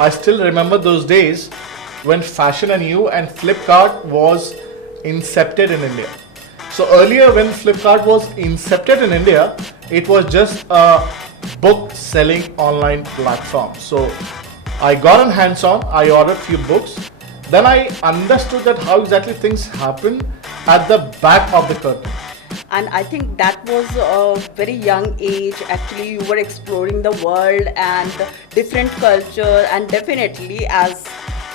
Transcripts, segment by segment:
I still remember those days when Fashion and You and Flipkart was incepted in India. So earlier when Flipkart was incepted in India, it was just a book selling online platform. So I got on hands-on, I ordered few books, then I understood that how exactly things happen at the back of the curtain. And I think that was a very young age. Actually, you were exploring the world and different culture, and definitely as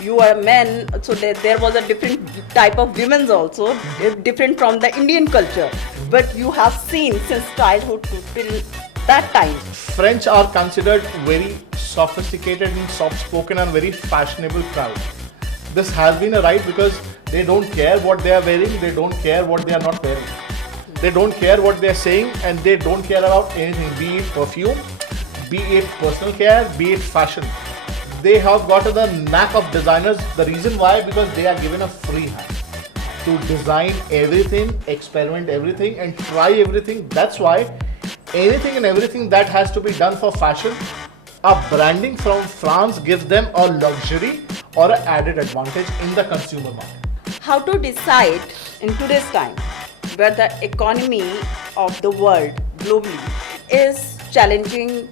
you are a man, so there was a different type of women's also, different from the Indian culture. But you have seen since childhood till that time. French are considered very sophisticated and soft-spoken and very fashionable crowd. This has been a right because they don't care what they are wearing, they don't care what they are not wearing. They don't care what they are saying, and they don't care about anything, be it perfume, be it personal care, be it fashion. They have got the knack of designers. The reason why, because they are given a free hand to design everything, experiment everything and try everything. That's why anything and everything that has to be done for fashion, a branding from France gives them a luxury or an added advantage in the consumer market. How to decide in today's time where the economy of the world globally is challenging,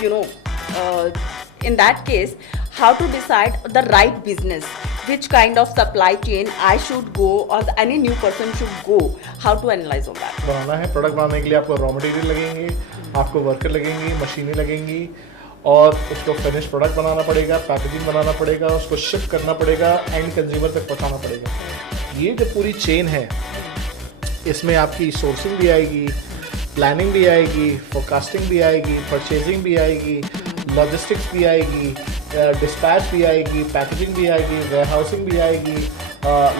in that case, how to decide the right business, which kind of supply chain I should go or any new person should go, how to analyze all that. बनाना है, product बनाने के लिए आपको raw material लगेंगे, आपको worker लगेंगी, मशीनें लगेंगी और उसको फिनिश प्रोडक्ट बनाना पड़ेगा, पैकेजिंग बनाना पड़ेगा, उसको शिप करना पड़ेगा, एंड कंज्यूमर तक पहुंचाना पड़ेगा। ये जो पूरी चेन है, इसमें आपकी सोर्सिंग भी आएगी, प्लानिंग भी आएगी, फोरकास्टिंग भी आएगी, परचेजिंग भी आएगी, लॉजिस्टिक्स भी आएगी, डिस्पैच भी आएगी, पैकेजिंग भी आएगी, वेयरहाउसिंग भी आएगी,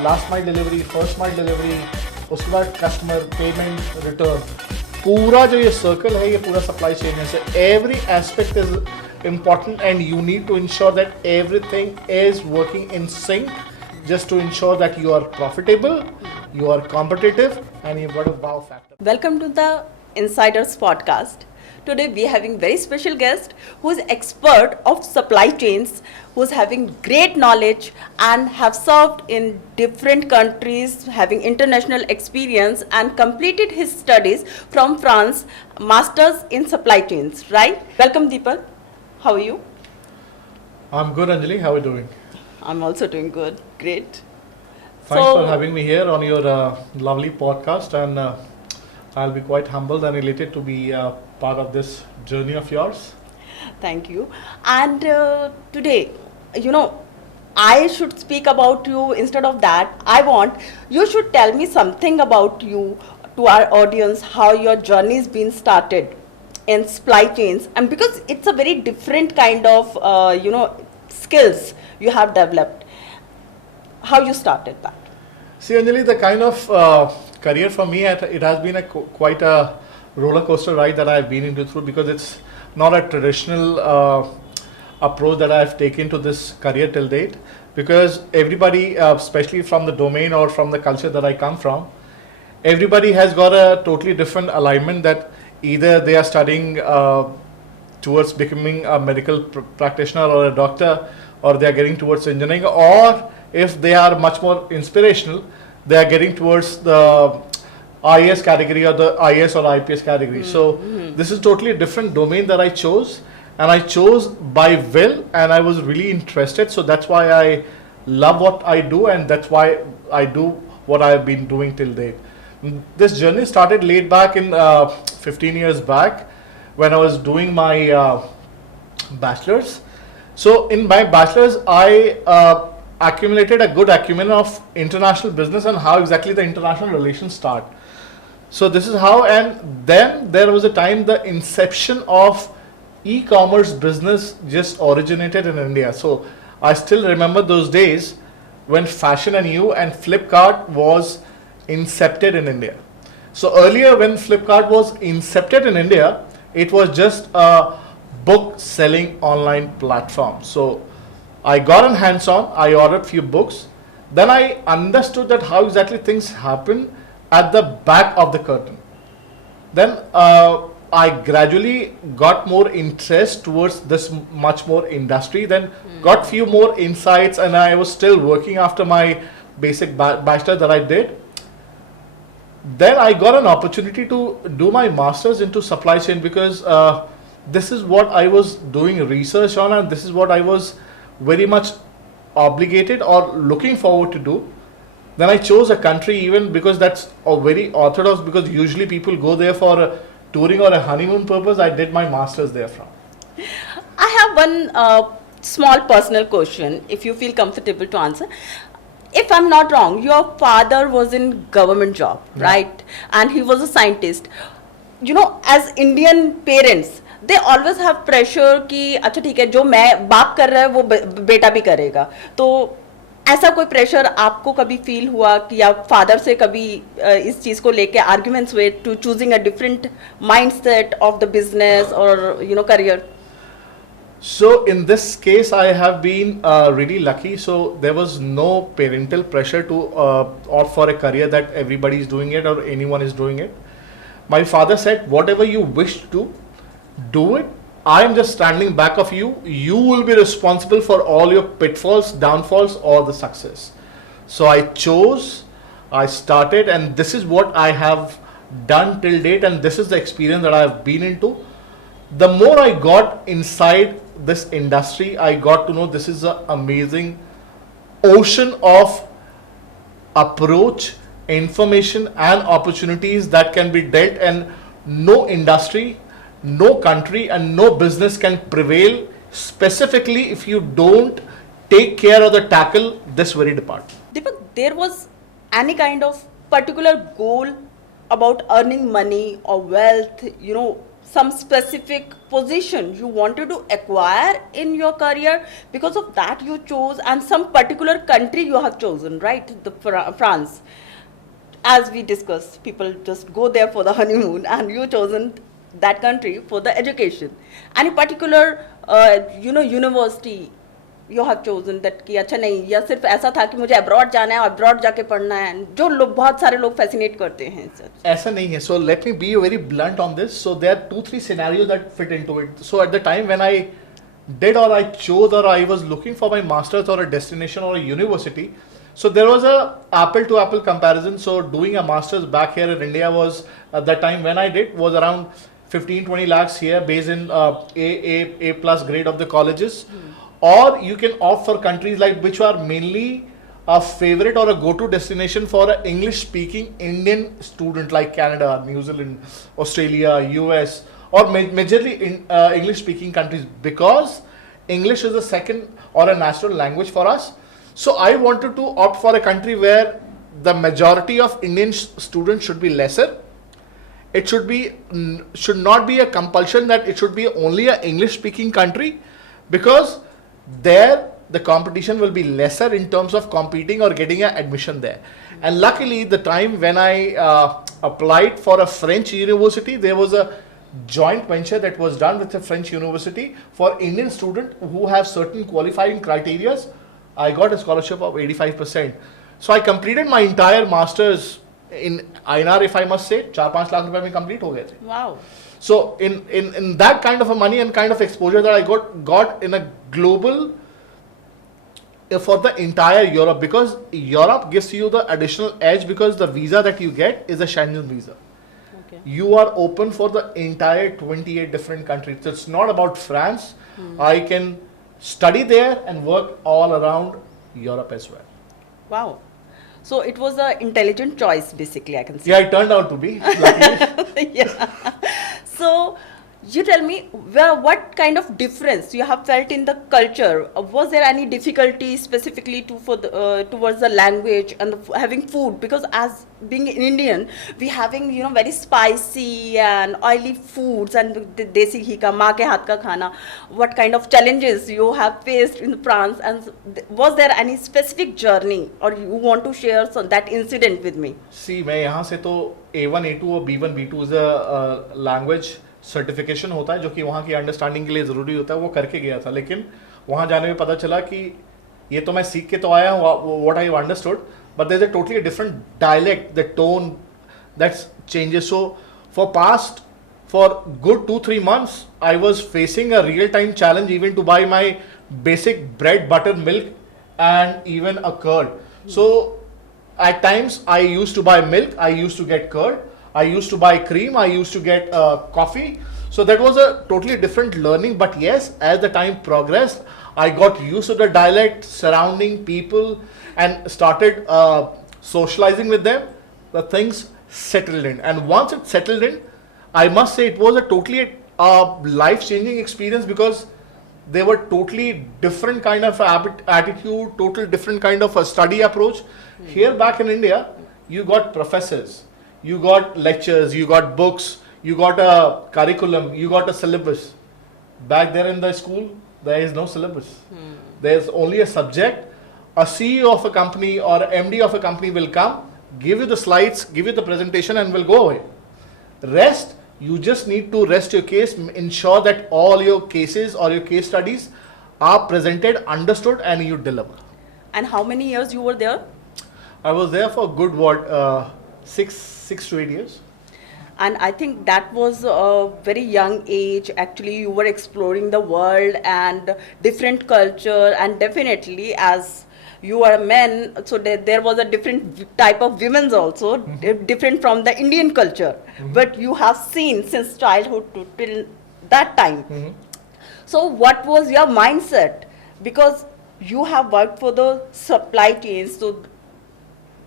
last mile delivery, first mile delivery, उसके बाद कस्टमर पेमेंट, रिटर्न, पूरा जो ये सर्कल है, ये पूरा सप्लाई चेन है. So every aspect is important and you need to ensure that everything is working in sync just to ensure that you are profitable, you are competitive and you've got a wow factor. Welcome to the Insiders podcast. Today we are having very special guest who is expert of supply chains, who is having great knowledge and have served in different countries, having international experience and completed his studies from France, masters in supply chains, right? Welcome Deepak. How are you? I'm good, Anjali. How are you doing? I'm also doing good. Great. Thanks for having me here on your lovely podcast, and I'll be quite humbled and elated to be part of this journey of yours. Thank you. And today, I should speak about you. Instead of that, I want you should tell me something about you to our audience, how your journey has been started in supply chains, and because it's a very different kind of skills you have developed, how you started that. See, Anjali, the kind of career for me, it has been quite a roller coaster ride that I've been into through, because it's not a traditional approach that I've taken to this career till date, because everybody, especially from the domain or from the culture that I come from, everybody has got a totally different alignment, that either they are studying towards becoming a medical practitioner or a doctor, or they are getting towards engineering, or if they are much more inspirational, they are getting towards the IAS category or the IAS or IPS category. So this is totally a different domain that I chose, and I chose by will, and I was really interested. So that's why I love what I do, and that's why I do what I have been doing till date. This journey started late back in 15 years back when I was doing my bachelor's. So in my bachelor's, I accumulated a good acumen of international business and how exactly the international relations start. So this is how, and then there was a time the inception of e-commerce business just originated in India. So I still remember those days when Fashion and You and Flipkart was incepted in India. So earlier when Flipkart was incepted in India, it was just a book selling online platform. So I got on hands-on, I ordered few books, then I understood that how exactly things happen at the back of the curtain. Then I gradually got more interest towards this much more industry, then got few more insights, and I was still working after my basic bachelor that I did. Then I got an opportunity to do my master's into supply chain, because this is what I was doing research on, and this is what I was very much obligated or looking forward to do. Then I chose a country, even because that's a very orthodox, because usually people go there for a touring or a honeymoon purpose. I did my master's there from. I have one small personal question, if you feel comfortable to answer. If I'm not wrong, your father was in government job, right? And he was a scientist. You know, as Indian parents, they always have pressure कि अच्छा ठीक है, जो मैं बाप कर रहा है वो बेटा भी करेगा. तो ऐसा कोई प्रेशर आपको कभी फील हुआ कि आप फादर से कभी इस चीज को लेके आर्ग्यूमेंट्स हुए to choosing a different mindset of the business और you know career? So in this case, I have been really lucky. So there was no parental pressure to opt for a career that everybody is doing it or anyone is doing it. My father said, whatever you wish to do it. I am just standing back of you. You will be responsible for all your pitfalls, downfalls, or the success. So I chose, I started, and this is what I have done till date, and this is the experience that I have been into. The more I got inside this industry, I got to know this is an amazing ocean of approach, information, and opportunities that can be dealt, and no industry, no country, and no business can prevail specifically if you don't take care of the tackle this very department. Deepak, there was any kind of particular goal about earning money or wealth, you know, some specific position you wanted to acquire in your career, because of that you chose, and some particular country you have chosen, right? France. As we discussed, people just go there for the honeymoon, and you chosen that country for the education. Any particular you know university you have chosen that कि अच्छा नहीं, या सिर्फ ऐसा था कि मुझे abroad जाना है और अब्रॉड जाके पढ़ना है, जो लोग बहुत सारे लोग फैसिनेट करते हैं सर? ऐसा नहीं है. So let me be very blunt on this. So there are 2-3 scenarios that fit into it. So at the time when I did, or I chose, or I was looking for my master's or a destination or a university, so there was a apple to apple comparison. So doing a master's back here in India was, at that time when I did, was around 15-20 lakhs here, based in A plus grade of the colleges. Or you can opt for countries like which are mainly a favorite or a go-to destination for an English-speaking Indian student, like Canada, New Zealand, Australia, US, or majorly in English-speaking countries, because English is a second or a natural language for us. So I wanted to opt for a country where the majority of Indian students should be lesser. It should not be a compulsion that it should be only an English-speaking country, because there the competition will be lesser in terms of competing or getting an admission there. And luckily, the time when I applied for a French university, there was a joint venture that was done with a French university for Indian students who have certain qualifying criteria. I got a scholarship of 85%. So I completed my entire master's in INR, if I must say, 4-5 lakh रुपए में complete हो गए थे. Wow. So in that kind of a money and kind of exposure that I got in a global for the entire Europe, because Europe gives you the additional edge, because the visa that you get is a Schengen visa. Okay. You are open for the entire 28 different countries. So it's not about France. I can study there and work all around Europe as well. Wow. So it was an intelligent choice, basically, I can say. Yeah, it turned out to be. Luckily. Yeah. So you tell me, what kind of difference you have felt in the culture? Was there any difficulty specifically towards the language and having food? Because as being an Indian, we having very spicy and oily foods and the desi ghee ka, maa ke haath ka khana. What kind of challenges you have faced in France, and was there any specific journey, or you want to share that incident with me? See, मैं यहाँ से तो A1, A2 और B1, B2 is a language certification होता है, जो कि वहाँ की अंडरस्टैंडिंग के लिए ज़रूरी होता है. वो करके गया था, लेकिन वहाँ जाने में पता चला कि ये तो मैं सीख के तो आया हूँ, what I understood, but there is a totally different dialect, the tone that's changes. So for past for good 2-3 months, I was facing a real-time challenge even to buy my basic bread, butter, milk, and even a curd. So at times I used to buy milk, I used to get curd, I used to buy cream, I used to get coffee. So that was a totally different learning. But yes, as the time progressed, I got used to the dialect, surrounding people, and started socializing with them. The things settled in, and once it settled in, I must say it was a totally life-changing experience, because they were totally different kind of attitude, total different kind of a study approach. Here back in India, you got professors, you got lectures, you got books, you got a curriculum, you got a syllabus. Back there in the school, there is no syllabus. There's only a subject. A CEO of a company or MD of a company will come, give you the slides, give you the presentation, and will go away. Rest, you just need to rest your case, ensure that all your cases or your case studies are presented, understood, and you deliver. And how many years you were there? I was there for a good what, 6 to 8 years. And I think that was a very young age. Actually, you were exploring the world and different culture, and definitely as you are a man, so there was a different type of women's also, different from the Indian culture. But you have seen since childhood to till that time. So what was your mindset? Because you have worked for the supply chains, so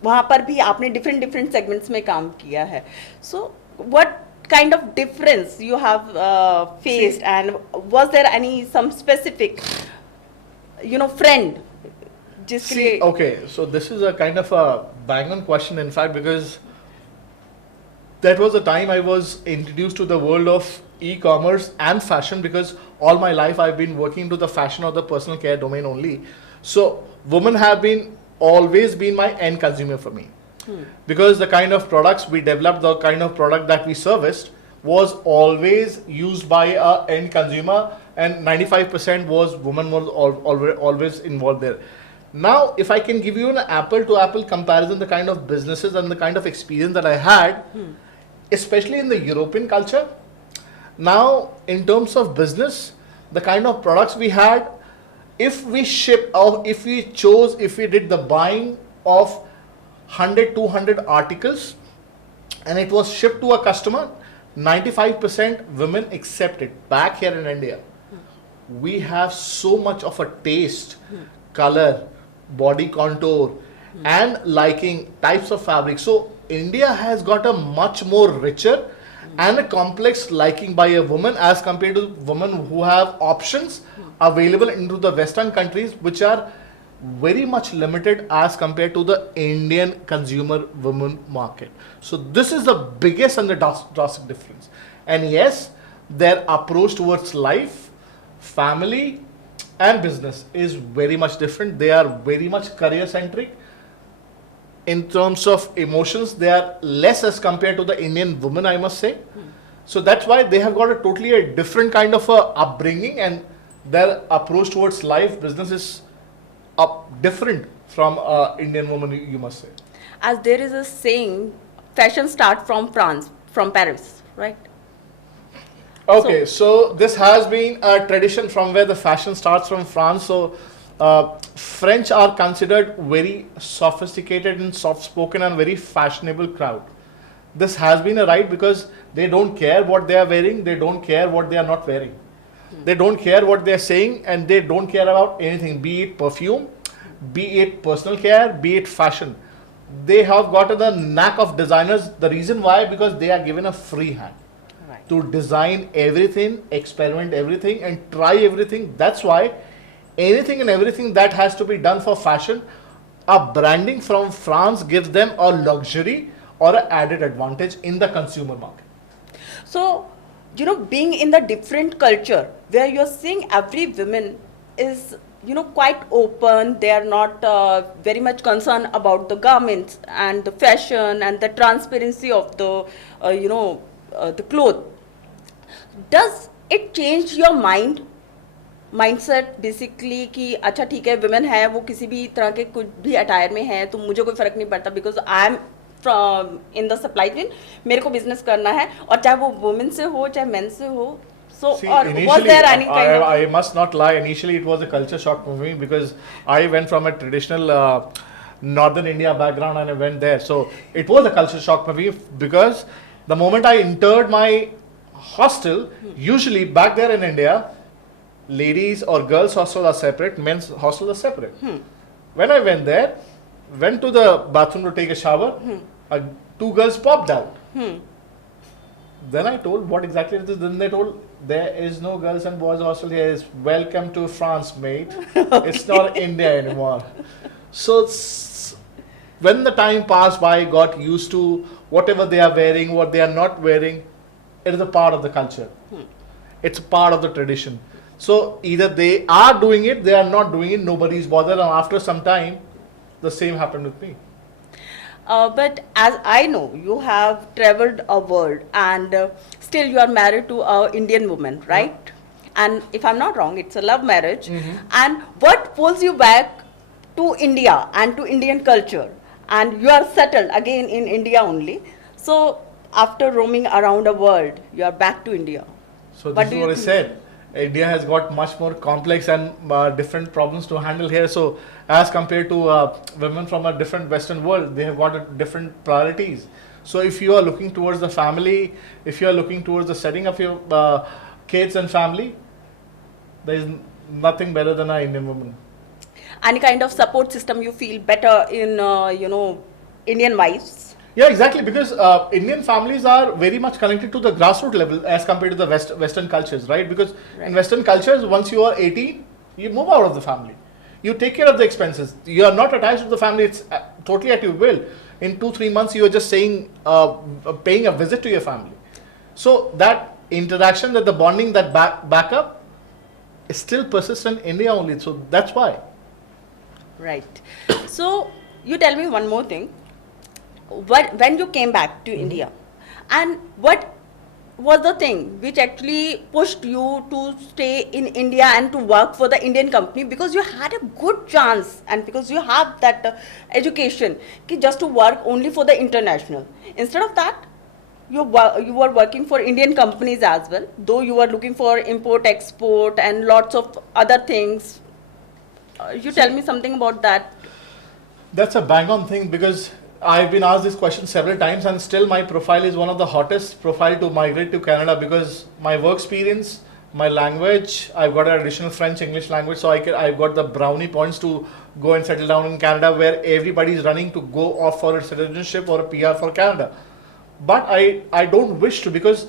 वहाँ पर भी आपने different segments में काम किया है. So what kind of difference you have faced, and was there some specific friend? See, okay, so this is a kind of a bang-on question, in fact, because that was the time I was introduced to the world of e-commerce and fashion, because all my life I've been working into the fashion or the personal care domain only. So women have always been my end consumer for me. Because the kind of products we developed, the kind of product that we serviced was always used by a end consumer, and 95% was women was always involved there. Now, if I can give you an apple-to-apple comparison, the kind of businesses and the kind of experience that I had, especially in the European culture, now in terms of business, the kind of products we had, if we ship or if we did the buying of 100, 200 articles and it was shipped to a customer, 95% women accept it. Back here in India, we have so much of a taste, color, body contour, and liking types of fabric. So India has got a much more richer and a complex liking by a woman as compared to women who have options available into the Western countries, which are very much limited as compared to the Indian consumer women market. So this is the biggest and the drastic difference. And yes, their approach towards life, family, and business is very much different. They are very much career centric. In terms of emotions, they are less as compared to the Indian woman, I must say. So that's why they have got a totally different kind of upbringing, and their approach towards life, business is different from Indian woman, you must say. As there is a saying, fashion starts from France, from Paris, right? Okay, so this has been a tradition from where the fashion starts from France. So French are considered very sophisticated and soft-spoken and very fashionable crowd. This has been a right because they don't care what they are wearing, they don't care what they are not wearing. They don't care what they are saying, and they don't care about anything, be it perfume, be it personal care, be it fashion. They have got the knack of designers. The reason why, because they are given a free hand to design everything, experiment everything, and try everything. That's why anything and everything that has to be done for fashion, a branding from France gives them a luxury or an added advantage in the consumer market. So, being in the different culture where you're seeing every woman is, quite open, they are not very much concerned about the garments and the fashion and the transparency of the, the clothes. Does it change your mindset basically कि अच्छा ठीक है women है वो किसी भी तरह के कुछ भी attire में है तो मुझे कोई फर्क नहीं पड़ता because I am from in the supply chain, मेरे को business करना है, और चाहे वो women से हो चाहे men से हो. So, See, or was there any kind of... I must not lie. Initially, it was a culture shock for me because I went from a traditional northern India background and I went there. So it was a culture shock for me because the moment I entered my hostel, usually back there in India, ladies or girls hostels are separate, men's hostels are separate. When I went there, went to the bathroom to take a shower, two girls popped out. Then I told what exactly it is. Then they told there is no girls and boys hostel here. It's welcome to France, mate. It's not India anymore. So when the time passed by, I got used to whatever they are wearing, what they are not wearing. It is a part of the culture. It's a part of the tradition. So either they are doing it, they are not doing it. Nobody's bothered. And after some time, the same happened with me. But as I know, you have traveled a world and still you are married to an Indian woman, right? And if I'm not wrong, it's a love marriage. And what pulls you back to India and to Indian culture? And you are settled again in India only. So after roaming around the world, you are back to India. So this is what I said. India has got much more complex and different problems to handle here. So as compared to women from a different Western world, they have got different priorities. So if you are looking towards the family, if you are looking towards the setting of your kids and family, there is nothing better than an Indian woman. Any kind of support system you feel better in, Indian wives? Yeah, exactly, because Indian families are very much connected to the grassroots level as compared to the Western cultures, right? Because in Western cultures, once you are 18, you move out of the family. You take care of the expenses. You are not attached to the family. It's totally at your will. In 2-3 months, you are just saying, paying a visit to your family. So that interaction, that the bonding, that backup, is still persists in India only. So that's why. Right. So you tell me one more thing. When you came back to India, and what was the thing which actually pushed you to stay in India and to work for the Indian company? Because you had a good chance and because you have that education just to work only for the international. Instead of that, you were working for Indian companies as well, though you were looking for import, export and lots of other things. You tell me something about that. That's a bang on thing because I've been asked this question several times and still my profile is one of the hottest profile to migrate to Canada because my work experience, my language, I've got an additional French, English language, so I've got the brownie points to go and settle down in Canada where everybody's running to go off for a citizenship or a PR for Canada. But I don't wish to because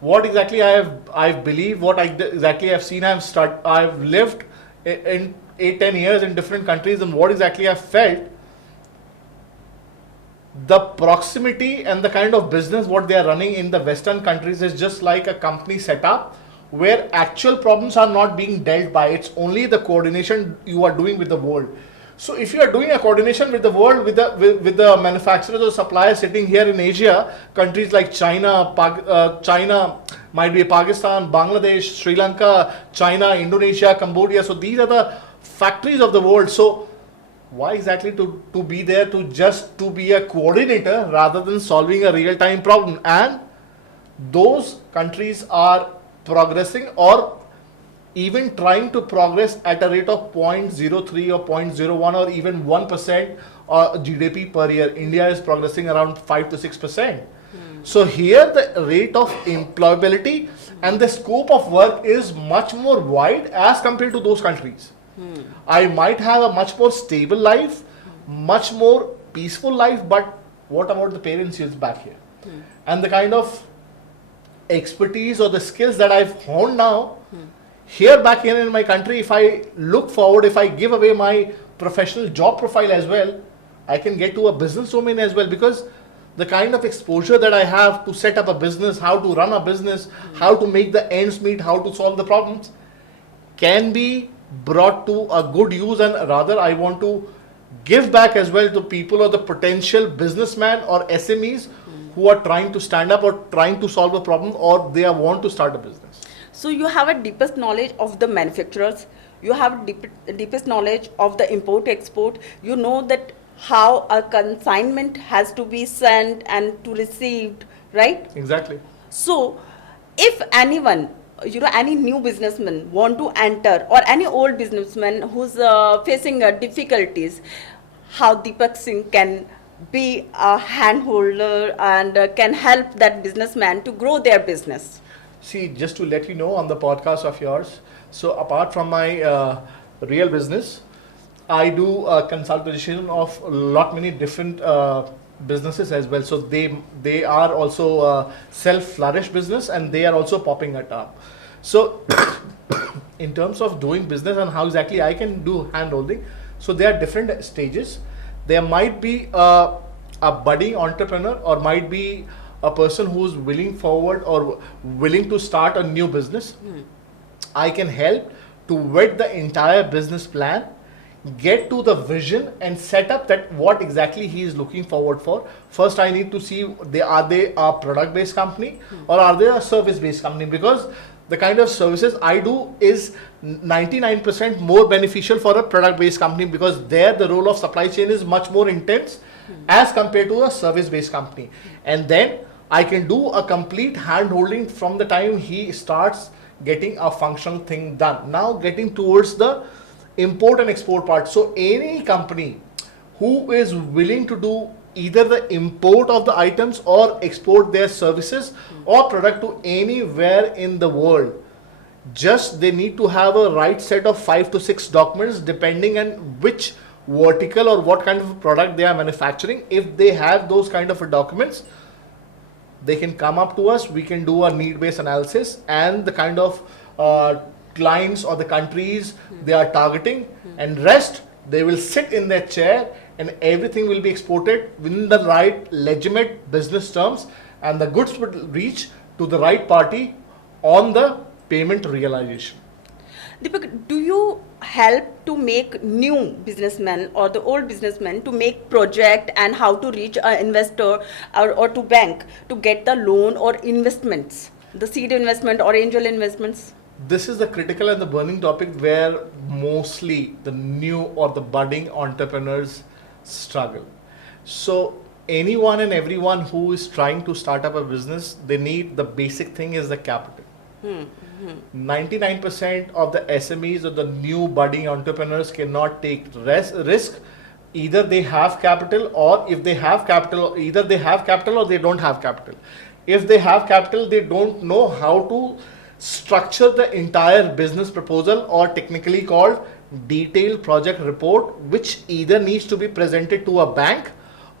what exactly I believe, what exactly I've seen, I've lived in 8-10 years in different countries and what exactly I've felt. The proximity and the kind of business what they are running in the Western countries is just like a company setup where actual problems are not being dealt by. It's only the coordination you are doing with the world. So if you are doing a coordination with the world, with the manufacturers or suppliers sitting here in Asia, countries like China, China might be Pakistan, Bangladesh, Sri Lanka, China, Indonesia, Cambodia. So these are the factories of the world. So why exactly to be there to be a coordinator rather than solving a real-time problem? And those countries are progressing or even trying to progress at a rate of 0.03 or 0.01 or even 1% GDP per year. India is progressing around 5 to 6%. So here the rate of employability and the scope of work is much more wide as compared to those countries. I might have a much more stable life, much more peaceful life, but what about the parents years back here? And the kind of expertise or the skills that I've honed now, back here in my country, if I look forward, if I give away my professional job profile as well, I can get to a business domain as well because the kind of exposure that I have to set up a business, how to run a business, how to make the ends meet, how to solve the problems, can be brought to a good use, and rather I want to give back as well to people or the potential businessmen or SMEs who are trying to stand up or trying to solve a problem or they want to start a business. So you have a deepest knowledge of the manufacturers, you have deepest knowledge of the import export, you know that how a consignment has to be sent and to received, right? Exactly. So, if anyone, any new businessman want to enter, or any old businessman who's facing difficulties, how Deepak Singh can be a handholder and can help that businessman to grow their business. See, just to let you know on the podcast of yours, so apart from my real business, I do consultation of many different businesses as well. So they are also self-flourish business, and they are also popping it up. So in terms of doing business and how exactly I can do hand holding, so there are different stages. There might be a budding entrepreneur, or might be a person who's willing forward or willing to start a new business. I can help to vet the entire business plan, get to the vision, and set up that what exactly he is looking forward for. First, I need to see are they a product based company or are they a service based company, because the kind of services I do is 99% more beneficial for a product based company, because there the role of supply chain is much more intense as compared to a service based company. And then I can do a complete hand holding from the time he starts getting a functional thing done. Now getting towards the import and export part. So any company who is willing to do either the import of the items or export their services or product to anywhere in the world, just they need to have a right set of 5 to 6 documents depending on which vertical or what kind of a product they are manufacturing. If they have those kind of documents, they can come up to us. We can do a need-based analysis and the kind of clients or the countries they are targeting, and rest they will sit in their chair and everything will be exported within the right legitimate business terms, and the goods would reach to the right party on the payment realization. Deepak, do you help to make new businessmen or the old businessmen to make project and how to reach an investor or to bank to get the loan or investments, the seed investment or angel investments? This is the critical and the burning topic where mostly the new or the budding entrepreneurs struggle. So anyone and everyone who is trying to start up a business, they need the basic thing is the capital. 99% of the SMEs or the new budding entrepreneurs cannot take risk. Either they have capital, or if they have capital, either they have capital or they don't have capital. If they have capital, they don't know how to structure the entire business proposal, or technically called detailed project report, which either needs to be presented to a bank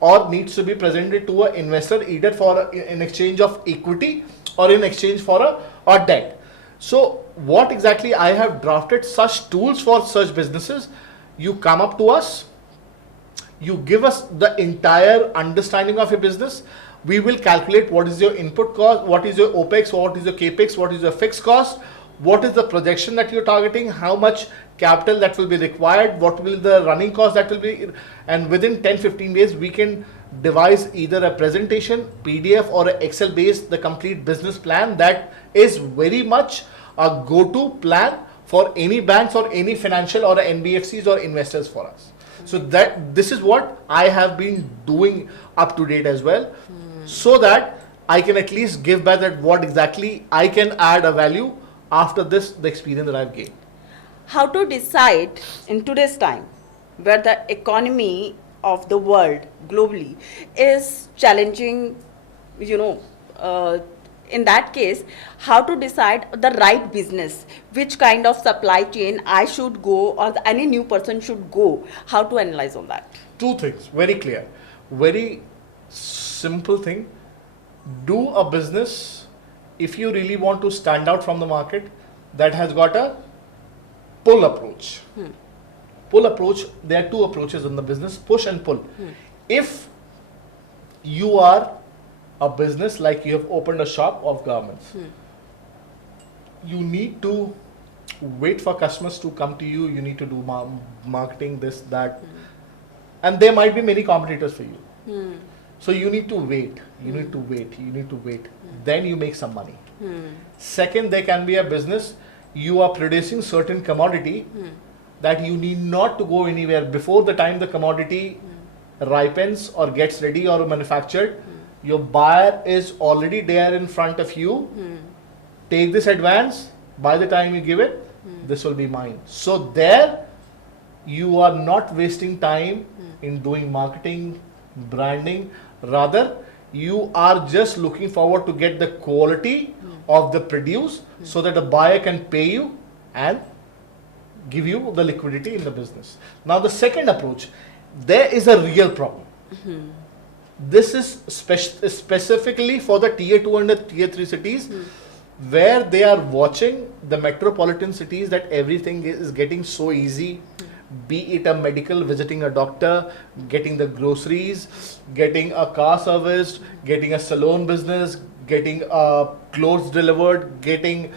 or needs to be presented to an investor, either for in exchange of equity or in exchange for a debt. So what exactly I have drafted such tools for such businesses. You come up to us, you give us the entire understanding of your business. We will calculate what is your input cost, what is your OPEX, what is your CAPEX, what is your fixed cost, what is the projection that you're targeting, how much capital that will be required, what will the running cost that will be, and within 10-15 days we can devise either a presentation, PDF or a Excel based the complete business plan that is very much a go-to plan for any banks or any financial or NBFCs or investors for us. So that this is what I have been doing up to date as well, so that I can at least give back that what exactly I can add a value after this, the experience that I've gained. How to decide in today's time where the economy of the world globally is challenging, in that case, how to decide the right business, which kind of supply chain I should go or any new person should go, how to analyze on that? Two things, very clear, very simple thing. Do a business if you really want to stand out from the market that has got a pull approach. Pull approach, there are two approaches in the business, push and pull. If you are a business like you have opened a shop of garments, you need to wait for customers to come to you, you need to do marketing, this, that, and there might be many competitors for you. So you need to wait, you need to wait, then you make some money. Second, there can be a business, you are producing certain commodity that you need not to go anywhere before the time the commodity ripens or gets ready or manufactured, your buyer is already there in front of you. Take this advance. By the time you give it, this will be mine. So there, you are not wasting time in doing marketing, branding. Rather, you are just looking forward to get the quality of the produce so that the buyer can pay you and give you the liquidity in the business. Now the second approach, there is a real problem. This is specifically for the tier 2 and the tier 3 cities where they are watching the metropolitan cities that everything is getting so easy. Be it a medical, visiting a doctor, getting the groceries, getting a car serviced, getting a salon business, getting clothes delivered, getting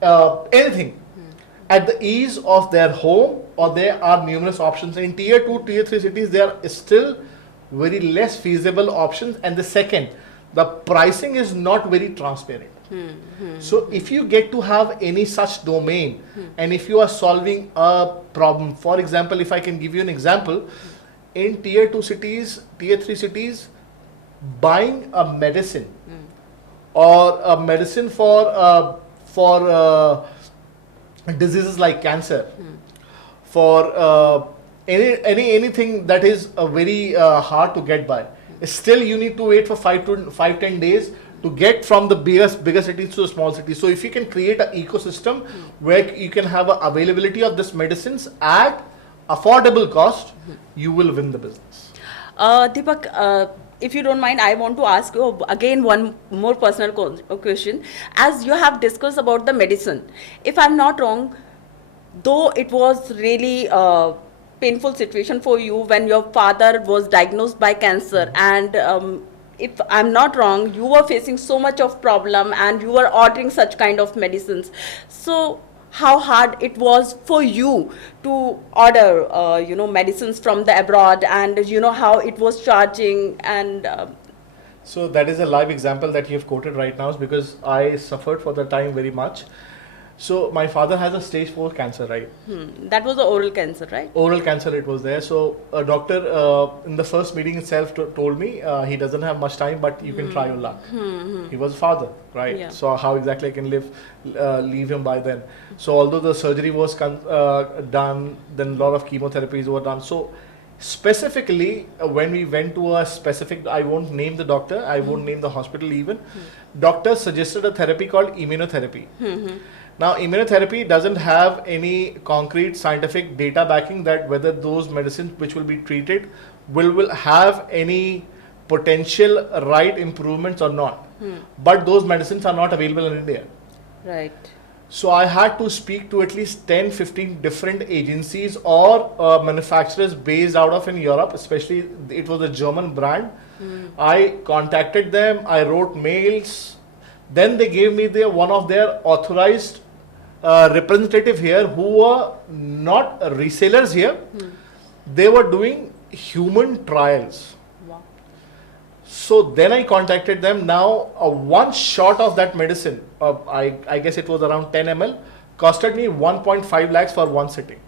anything at the ease of their home, or there are numerous options. In tier 2, tier 3 cities, there are still very less feasible options. And the second, the pricing is not very transparent. So if you get to have any such domain and if you are solving a problem, for example, if I can give you an example, in tier 2 cities, tier 3 cities, buying a medicine or a medicine for diseases like cancer, for anything that is very hard to get by, still you need to wait for 5-10 days to get from the bigger cities to the small cities. So if you can create an ecosystem where you can have a availability of this medicines at affordable cost, you will win the business. Deepak, if you don't mind, I want to ask you again one more personal question. As you have discussed about the medicine, if I'm not wrong, though it was really a painful situation for you when your father was diagnosed by cancer, and if I'm not wrong, you were facing so much of problem and you were ordering such kind of medicines. So how hard it was for you to order, medicines from the abroad, and how it was charging, and so that is a live example that you have quoted right now, because I suffered for the time very much. So my father has a stage 4 cancer, right? That was the oral cancer, right? Oral cancer, it was there. So a doctor in the first meeting itself told me he doesn't have much time, but you can try your luck. He was father, right? Yeah. So how exactly I can leave him by then? So although the surgery was done, then a lot of chemotherapies were done. So specifically when we went to a specific, I won't name the doctor, I won't name the hospital even, doctor suggested a therapy called immunotherapy. Now, immunotherapy doesn't have any concrete scientific data backing that whether those medicines which will be treated will have any potential right improvements or not. But those medicines are not available in India. Right. So I had to speak to at least 10-15 different agencies or manufacturers based out of in Europe, especially it was a German brand. I contacted them, I wrote mails, then they gave me one of their authorized representative here who were not resellers here. They were doing human trials. Wow. So then I contacted them. Now one shot of that medicine, I guess it was around 10 ml, costed me 1.5 lakhs for one sitting.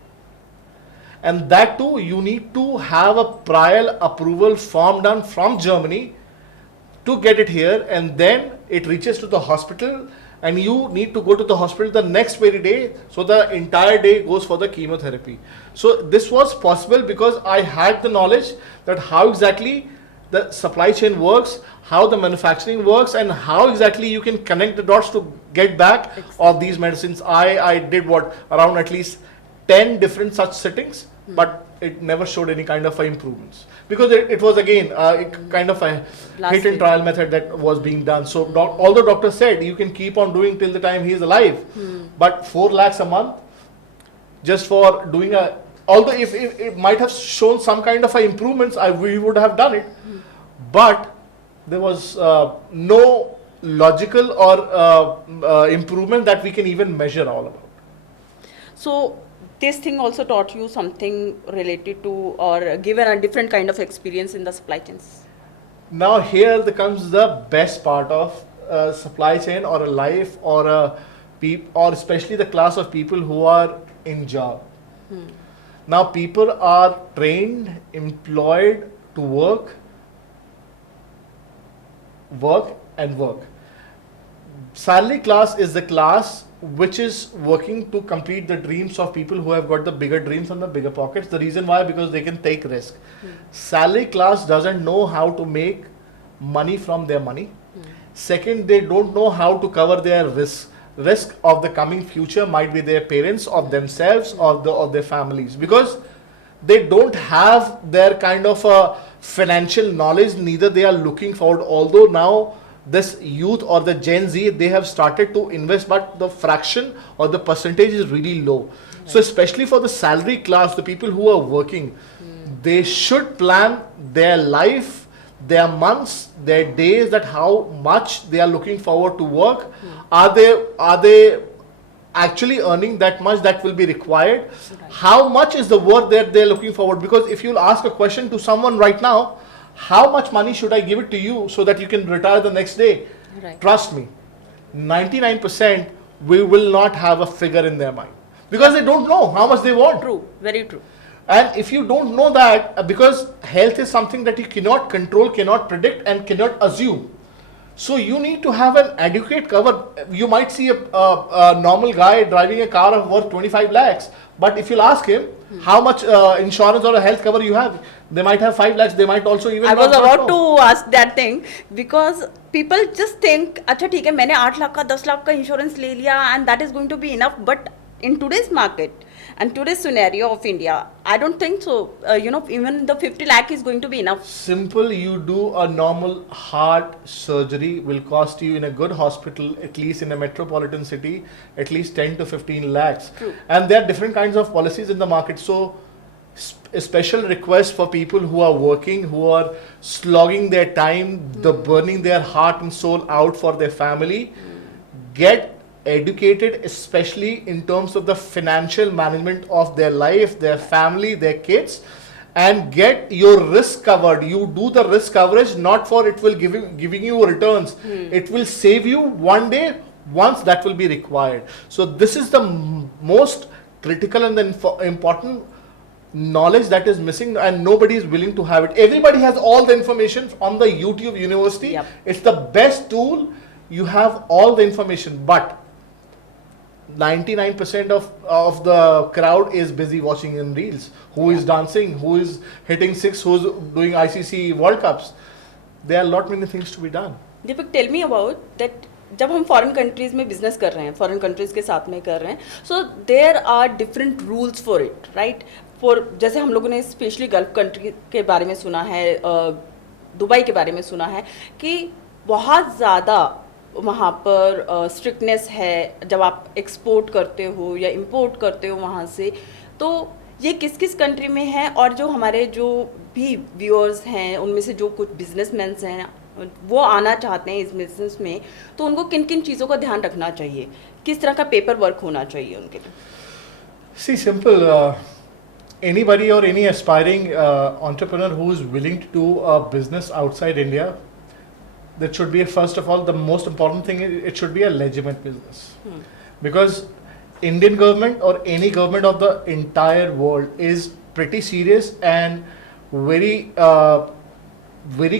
And that too, you need to have a prior approval form done from Germany to get it here, and then it reaches to the hospital and you need to go to the hospital the next very day, so the entire day goes for the chemotherapy. So this was possible because I had the knowledge that how exactly the supply chain works, how the manufacturing works, and how exactly you can connect the dots to get back of these medicines. I did around at least 10 different such sittings, but it never showed any kind of improvements, because it was again kind of a hit and trial method that was being done. So although doctor said you can keep on doing till the time he is alive, but 4 lakhs a month just for doing although if it might have shown some kind of improvements, we would have done it, but there was no logical or improvement that we can even measure all about. So this thing also taught you something related to, or given a different kind of experience in the supply chains? Now here comes the best part of supply chain or a life or or especially the class of people who are in job. Now people are trained, employed to work, work and work. Salary class is the class which is working to complete the dreams of people who have got the bigger dreams and the bigger pockets. The reason why, because they can take risk. Salary class doesn't know how to make money from their money. Second, they don't know how to cover their risk of the coming future, might be their parents, of themselves, or of their families, because they don't have their kind of a financial knowledge, neither they are looking forward. Although now this youth or the Gen Z, they have started to invest, but the fraction or the percentage is really low. So especially for the salary class, the people who are working, they should plan their life, their months, their days, that how much they are looking forward to work. Are they actually earning that much that will be required? Right. How much is the work that they're looking forward? Because if you'll ask a question to someone right now, how much money should I give it to you so that you can retire the next day? Right. Trust me, 99% we will not have a figure in their mind, because they don't know how much they want. True, very true. And if you don't know that, because health is something that you cannot control, cannot predict, and cannot assume. So you need to have an adequate cover. You might see a normal guy driving a car of worth 25 lakhs. But if you'll ask him how much insurance or a health cover you have, they might have 5 lakhs. They might also even I was not about know. to ask that thing, because people just think, अच्छा ठीक है, मैंने 8 लाख का 10 लाख का insurance ले लिया and that is going to be enough. But in today's market and today's scenario of India, I don't think so. Even the 50 lakh is going to be enough. Simple, you do a normal heart surgery will cost you in a good hospital, at least in a metropolitan city, at least 10 to 15 lakhs. True. And there are different kinds of policies in the market. So a special request for people who are working, who are slogging their time, burning their heart and soul out for their family, get educated, especially in terms of the financial management of their life, their family, their kids, and get your risk covered. You do the risk coverage not for it will giving you returns. It will save you one day once that will be required. So this is the most critical and the important knowledge that is missing, and nobody is willing to have it. Everybody has all the information on the YouTube University. Yep. It's the best tool. You have all the information, but 99% of the crowd is busy watching in reels. Who is dancing, who is hitting six, who's doing ICC World Cups. There are lot many things to be done. Deepak, tell me about that. जब हम foreign countries में business कर रहे हैं, foreign countries के साथ में कर रहे हैं, so there are different rules for it, right? For जैसे हम लोगों ने स्पेशली गल्फ कंट्री के बारे में सुना है, दुबई के बारे में सुना है कि बहुत ज़्यादा वहाँ पर स्ट्रिक्टनेस है जब आप एक्सपोर्ट करते हो या इंपोर्ट करते हो वहाँ से. तो ये किस किस कंट्री में है, और जो हमारे जो भी व्यूअर्स हैं उनमें से जो कुछ बिजनेसमैन हैं वो आना चाहते हैं इस बिजनेस में, तो उनको किन किन चीज़ों का ध्यान रखना चाहिए, किस तरह का पेपर वर्क होना चाहिए उनके लिए? See, simple. Anybody or any aspiring entrepreneur who is willing to do a business outside India, that should be, first of all, the most important thing is it should be a legitimate business. Because Indian government or any government of the entire world is pretty serious and very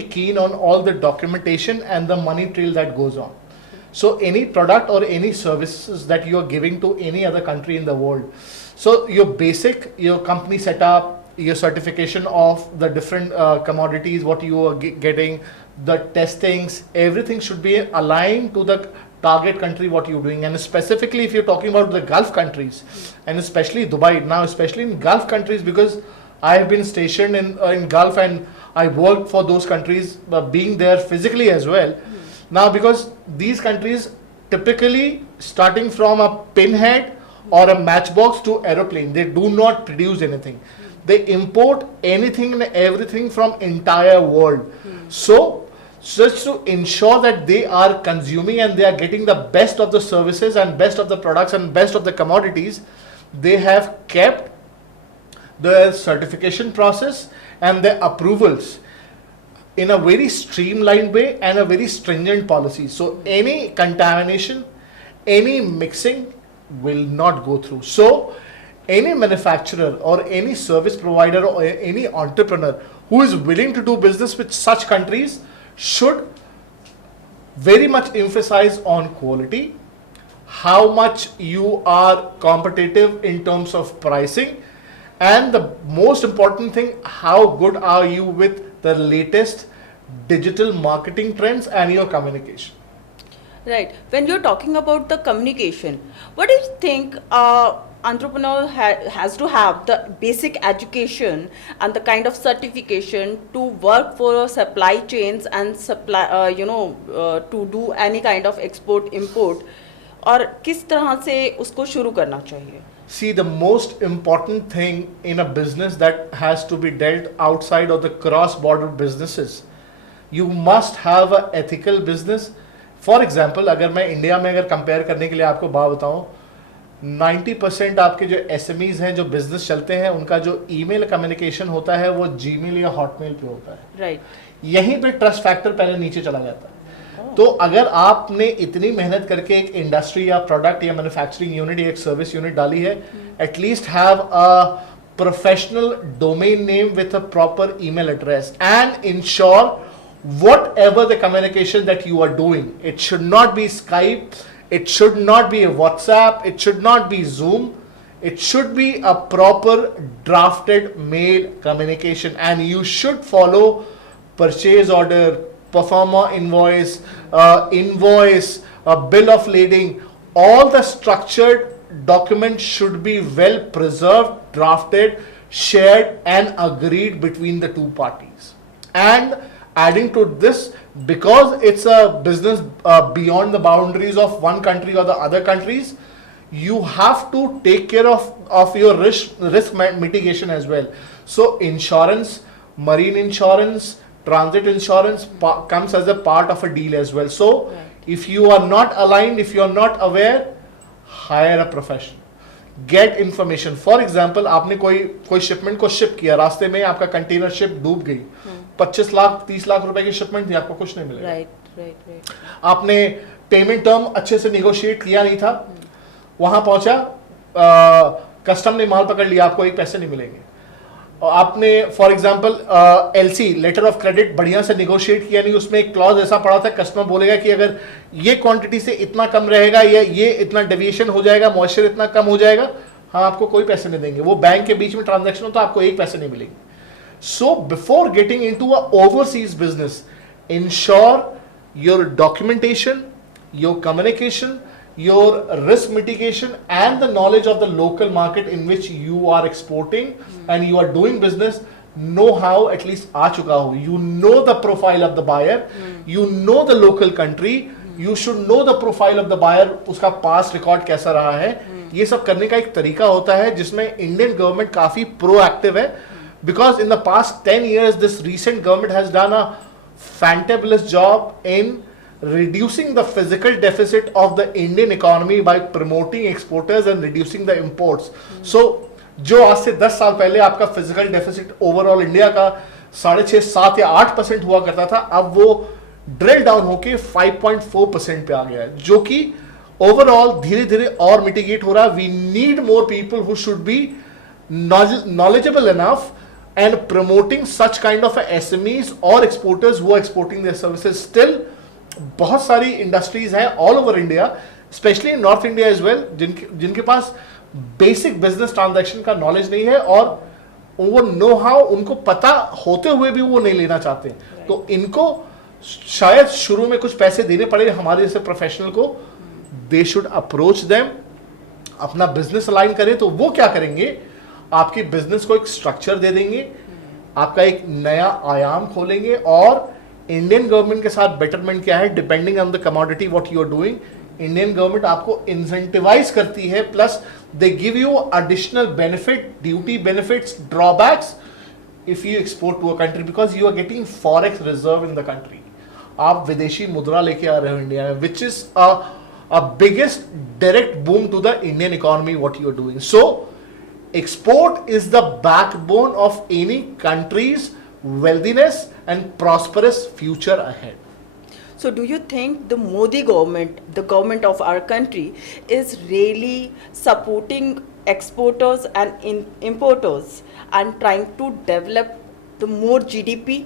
keen on all the documentation and the money trail that goes on. So any product or any services that you are giving to any other country in the world, so your company setup, your certification of the different commodities, what you are getting, the testings, everything should be aligned to the target country what you're doing. And specifically if you're talking about the Gulf countries, and especially Dubai, now especially in Gulf countries, because I have been stationed in Gulf and I worked for those countries, being there physically as well. Now because these countries typically starting from a pinhead or a matchbox to aeroplane, they do not produce anything. They import anything and everything from entire world. So just to ensure that they are consuming and they are getting the best of the services and best of the products and best of the commodities, they have kept the certification process and the approvals in a very streamlined way and a very stringent policy. So any contamination, any mixing will not go through. So any manufacturer or any service provider or any entrepreneur who is willing to do business with such countries should very much emphasize on quality, how much you are competitive in terms of pricing, and the most important thing, how good are you with the latest digital marketing trends and your communication. Right. When you're talking about the communication, what do you think entrepreneur has to have the basic education and the kind of certification to work for supply chains and supply, to do any kind of export import, और किस तरह से उसको शुरू करना चाहिए? See, the most important thing in a business that has to be dealt outside of the cross-border businesses, you must have a ethical business. For example अगर मैं इंडिया में अगर कंपेयर करने के लिए आपको बात बताऊं, 90% आपके जो एसएमईज हैं जो बिजनेस चलते हैं उनका जो ईमेल कम्युनिकेशन होता है वो जीमेल या हॉटमेल पे होता है. राइट. यहीं पे ट्रस्ट फैक्टर पहले नीचे चला जाता है. तो अगर आपने इतनी मेहनत करके एक इंडस्ट्री या प्रोडक्ट या मैन्युफैक्चरिंग यूनिट या एक सर्विस यूनिट डाली है, at least have a professional domain name with a proper email address and ensure whatever the communication that you are doing, it should not be Skype, it should not be a WhatsApp, it should not be Zoom, it should be a proper drafted mail communication, and you should follow purchase order, performer invoice, bill of lading. All the structured documents should be well preserved, drafted, shared and agreed between the two parties. And adding to this, because it's a business beyond the boundaries of one country or the other countries, you have to take care of your risk mitigation as well. So insurance, marine insurance, transit insurance comes as a part of a deal as well. So if you are not aligned, if you are not aware, hire a professional. Get information. For example, आपने कोई shipment को ship किया, रास्ते में आपका container ship डूब गई, 25 लाख 30 लाख रुपए की शिपमेंट थी, आपको कुछ नहीं मिलेगा. राइट. आपने पेमेंट टर्म अच्छे से नेगोशिएट किया नहीं था, वहां पहुंचा, कस्टम ने माल पकड़ लिया, आपको एक पैसे नहीं मिलेंगे. और आपने for example LC letter of credit बढ़िया से नेगोशिएट किया नहीं, उसमें एक क्लॉज ऐसा पड़ा था, कस्टमर बोलेगा कि अगर ये क्वांटिटी से इतना कम रहेगा या ये इतना डेविएशन हो जाएगा, मॉइस्चर इतना कम हो जाएगा, हाँ आपको कोई पैसे नहीं देंगे. वो बैंक के बीच में ट्रांजैक्शन हो तो आपको एक पैसे नहीं मिलेंगे. So before getting into a overseas business, ensure your documentation, your communication, your risk mitigation and the knowledge of the local market in which you are exporting and you are doing business. Know how at least aa chuka ho, you know the profile of the buyer, you know the local country, you should know the profile of the buyer, uska past record kaisa raha hai. ये सब करने का एक तरीका होता है जिसमें Indian government काफी प्रोएक्टिव है, because in the past 10 years this recent government has done a fantabulous job in reducing the physical deficit of the Indian economy by promoting exporters and reducing the imports. So जो आज से 10 साल पहले आपका physical deficit overall India का 6.5, 7 या 8% हुआ करता था, अब वो ड्रिल डाउन होके 5.4% पे आ गया है, जो कि ओवरऑल धीरे धीरे और मिटिगेट हो रहा है. We need more people who should be knowledgeable enough and promoting such kind of SMEs or exporters who are exporting their services. Still बहुत सारी इंडस्ट्रीज हैं all over India, specially in north India as well, जिनके पास basic business transaction का knowledge नहीं है और वो नो हाउ उनको पता होते हुए भी वो नहीं लेना चाहते. तो इनको शायद शुरू में कुछ पैसे देने पड़े हमारे जैसे प्रोफेशनल को. दे शुड अप्रोच देम, अपना बिजनेस अलाइन करें. तो वो क्या करेंगे, आपकी बिजनेस को एक स्ट्रक्चर दे देंगे, आपका एक नया आयाम खोलेंगे. और इंडियन गवर्नमेंट के साथ बेटरमेंट क्या है, depending on the commodity what you are doing, Indian government आपको इंसेंटिवाइज करती है, plus they give you additional benefit, duty benefits, drawbacks if you export to a country, because you are getting forex reserve in the country. आप विदेशी मुद्रा लेके आ रहे हो इंडिया में, which is a biggest direct boom to the Indian economy what you are doing. So export is the backbone of any country's wealthiness and prosperous future ahead. So do you think the Modi government, the government of our country, is really supporting exporters and importers and trying to develop the more GDP?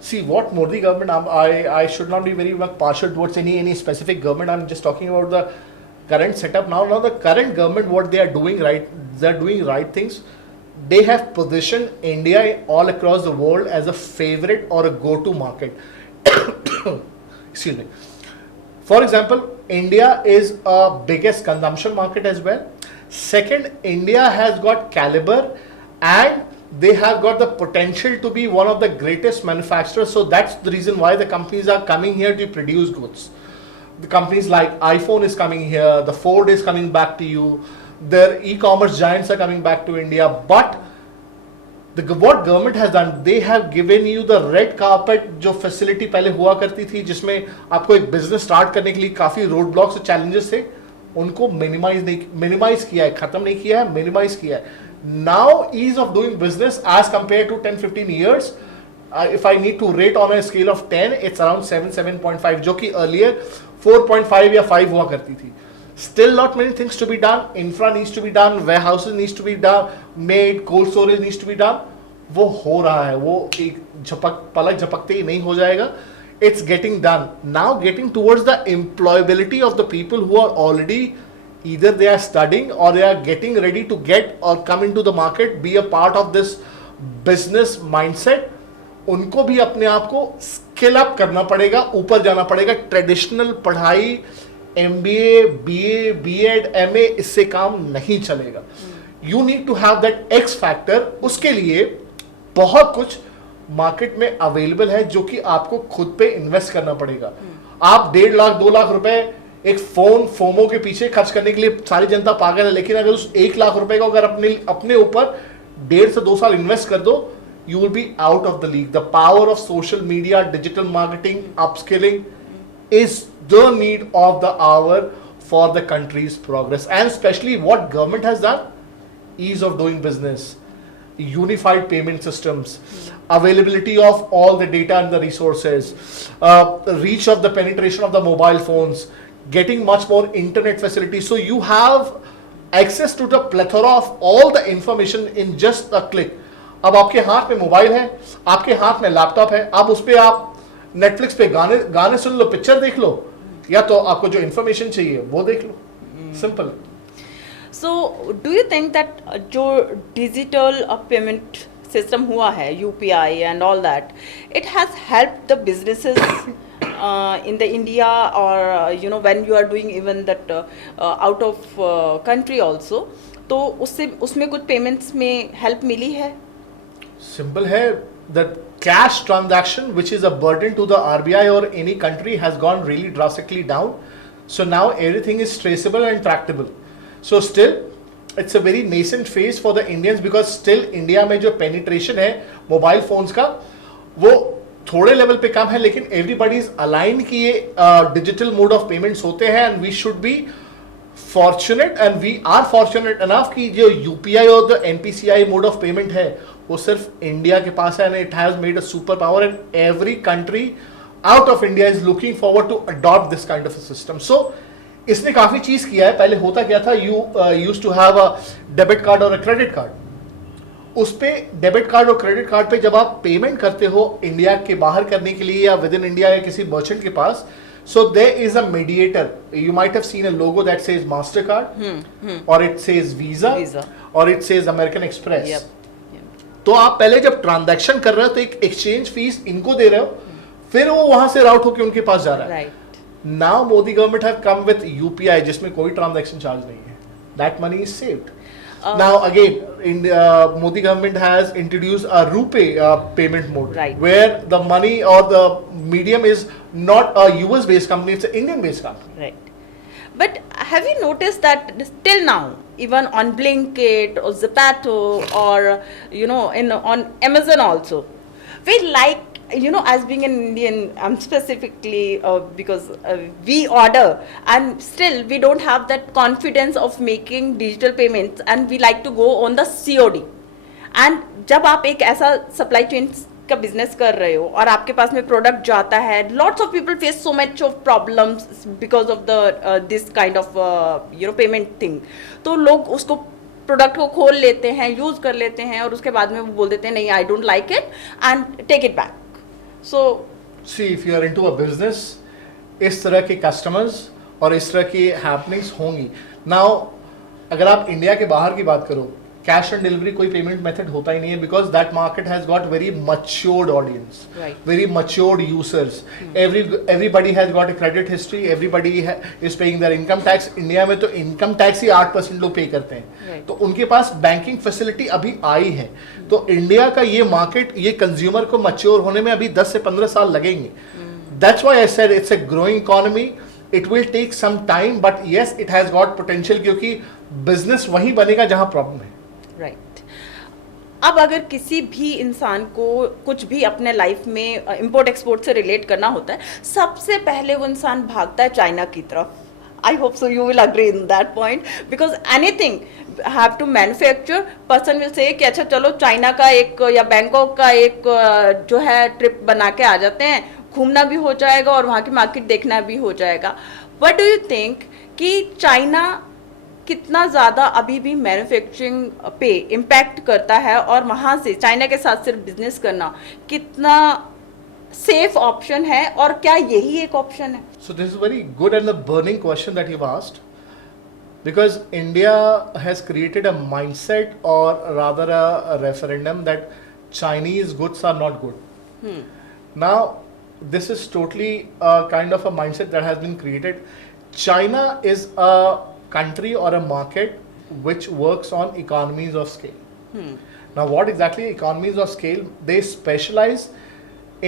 See, what Modi government, I should not be very much partial towards any specific government. I'm just talking about the current setup now. Now the current government, what they are doing right, they're doing right things. They have positioned India all across the world as a favorite or a go-to market. Excuse me. For example, India is a biggest consumption market as well. Second, India has got caliber and they have got the potential to be one of the greatest manufacturers. So that's the reason why the companies are coming here to produce goods. The companies like iPhone is coming here, the Ford is coming back to you, their e-commerce giants are coming back to India. But what government has done, they have given you the red carpet जो facility पहले हुआ करती थी जिसमें आपको एक business start करने के लिए काफी road blocks और challenges थे, उनको minimize किया है, खत्म नहीं किया है, minimize किया है. Now ease of doing business as compared to 10-15 years, if I need to rate on a scale of 10, it's around 7.5, जो कि earlier 4.5 या 5 हुआ करती थी. Still not many things to be done. Infra needs to be done, warehouses needs to be done, made, cold storage needs to be done. वो हो रहा है, वो एक पलक झपकते ही नहीं हो जाएगा. It's getting done. Now getting towards the employability of the people who are already either they are studying or they are getting ready to get or come into the market, be a part of this business mindset. उनको भी अपने आप को skill up करना पड़ेगा, ऊपर जाना पड़ेगा. ट्रेडिशनल पढ़ाई MBA, BA, B.Ed, MA इससे काम नहीं चलेगा. You need to have that X factor. उसके लिए बहुत कुछ मार्केट में अवेलेबल है जो कि आपको खुद पे इन्वेस्ट करना पड़ेगा. आप 1.5 लाख 2 लाख रुपए एक फोमो के पीछे खर्च करने के लिए सारी जनता पागल है, लेकिन अगर उस 1 लाख रुपए को अगर अपने ऊपर 1.5 से 2 साल इन्वेस्ट कर दो, you will be out of the league. The power of social media, digital marketing, upskilling is the need of the hour for the country's progress. And especially what government has done, ease of doing business, unified payment systems, availability of all the data and the resources, reach of the penetration of the mobile phones, getting much more internet facilities. So you have access to the plethora of all the information in just a click. अब आपके हाथ में mobile है, आपके हाथ में laptop है, अब उस पे आप नेटफ्लिक्स पे गाने सुन लो, पिक्चर देख लो, या तो आपको जो इंफॉर्मेशन चाहिए वो देख लो. Simple. So do you think that जो digital payment system हुआ है, UPI and all that, it has helped the businesses in the India, or when you are doing even that out of country also, तो उसमें कुछ payments में help मिली है? Simple है. The cash transaction, which is a burden to the RBI or any country, has gone really drastically down. So now everything is traceable and tractable. So still, it's a very nascent phase for the Indians, because still India में जो penetration है mobile phones का, वो थोड़े level पे कम है, लेकिन everybody is aligned कि ये digital mode of payments होते हैं, and we should be fortunate and we are fortunate enough कि जो UPI और the NPCI mode of payment है वो सिर्फ इंडिया के पास है, and it has made a superpower, and every country out of India is looking forward to adopt this kind of a system. So इसने काफी चीज किया है. पहले होता क्या था, you used to have a debit card or a credit card. उस पे डेबिट कार्ड और क्रेडिट कार्ड पे जब आप पेमेंट करते हो इंडिया के बाहर करने के लिए या विद इन इंडिया या किसी मर्चेंट के पास, so there is a mediator. You might have seen a logo that says Mastercard, or it says Visa, or it says American Express. Yep. तो आप पहले जब ट्रांजैक्शन कर रहे हो तो एक एक्सचेंज फीस इनको दे रहे हो, फिर वो वहां से राउट होकर उनके पास जा रहा है. Now Modi government have come with UPI जिसमें कोई ट्रांजैक्शन चार्ज नहीं है. That money is saved. Now again, Modi government has introduced a RuPay payment mode, where the money or the medium is not a US based company, it's an Indian based company. Right. But have you noticed that till now, even on Blinkit or Zapato or on Amazon also, we like, as being an Indian, specifically because we order, and still we don't have that confidence of making digital payments, and we like to go on the COD. And जब आप एक ऐसा supply chain का business कर रहे हो और आपके पास में product जाता है, lots of people face so much of problems because of the this kind of payment thing. तो लोग उसको प्रोडक्ट को खोल लेते हैं, यूज कर लेते हैं और उसके बाद में वो बोल देते हैं नहीं I don't like it and take it back. So see if you are into a business, इस तरह के कस्टमर्स और इस तरह की हैपनिंग्स होंगी. नाउ अगर आप इंडिया के बाहर की बात करो, कैश ऑन डिलीवरी कोई पेमेंट मेथड होता ही नहीं है, because that market has got very matured audience, very matured users, everybody has got a credit history, everybody is paying there income tax. India में तो इनकम टैक्स ही 8% लोग पे करते हैं, तो उनके पास बैंकिंग फैसिलिटी अभी आई है. तो इंडिया का ये मार्केट, ये कंज्यूमर को मच्योर होने में अभी 10 से 15 साल लगेंगे. That's why I said it's a growing economy. It will take some time, but yes it has got potential, क्योंकि बिजनेस वहीं बनेगा जहां प्रॉब्लम है. राइट. अब अगर किसी भी इंसान को कुछ भी अपने लाइफ में इंपोर्ट एक्सपोर्ट से रिलेट करना होता है, सबसे पहले वो इंसान भागता है चाइना की तरफ. I hope so you will agree in that point, because anything have to manufacture, person will say कि अच्छा चलो चाइना का एक या बैंकॉक का एक जो है ट्रिप बना के आ जाते हैं, घूमना भी हो जाएगा और वहाँ की मार्केट देखना भी हो जाएगा. व्हाट डू यू थिंक कि चाइना कितना ज़्यादा अभी भी मैन्युफैक्चरिंग पे इम्पैक्ट करता है और वहाँ से चाइना के साथ सिर्फ बिजनेस करना कितना सेफ ऑप्शन है और क्या यही एक ऑप्शन है? So this is very good and the burning question that you've asked, because India has created a mindset, or rather a referendum, that Chinese goods are not good. Now this is totally a kind of a mindset that has been created. China is a country or a market which works on economies of scale. Now what exactly economies of scale? They specialize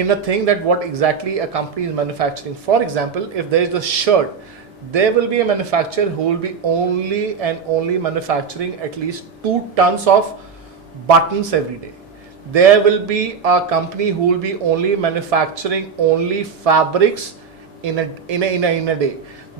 in a thing that what exactly a company is manufacturing. For example, if there is a shirt, there will be a manufacturer who will be only and only manufacturing at least 2 tons of buttons every day. There will be a company who will be only manufacturing only fabrics in a day.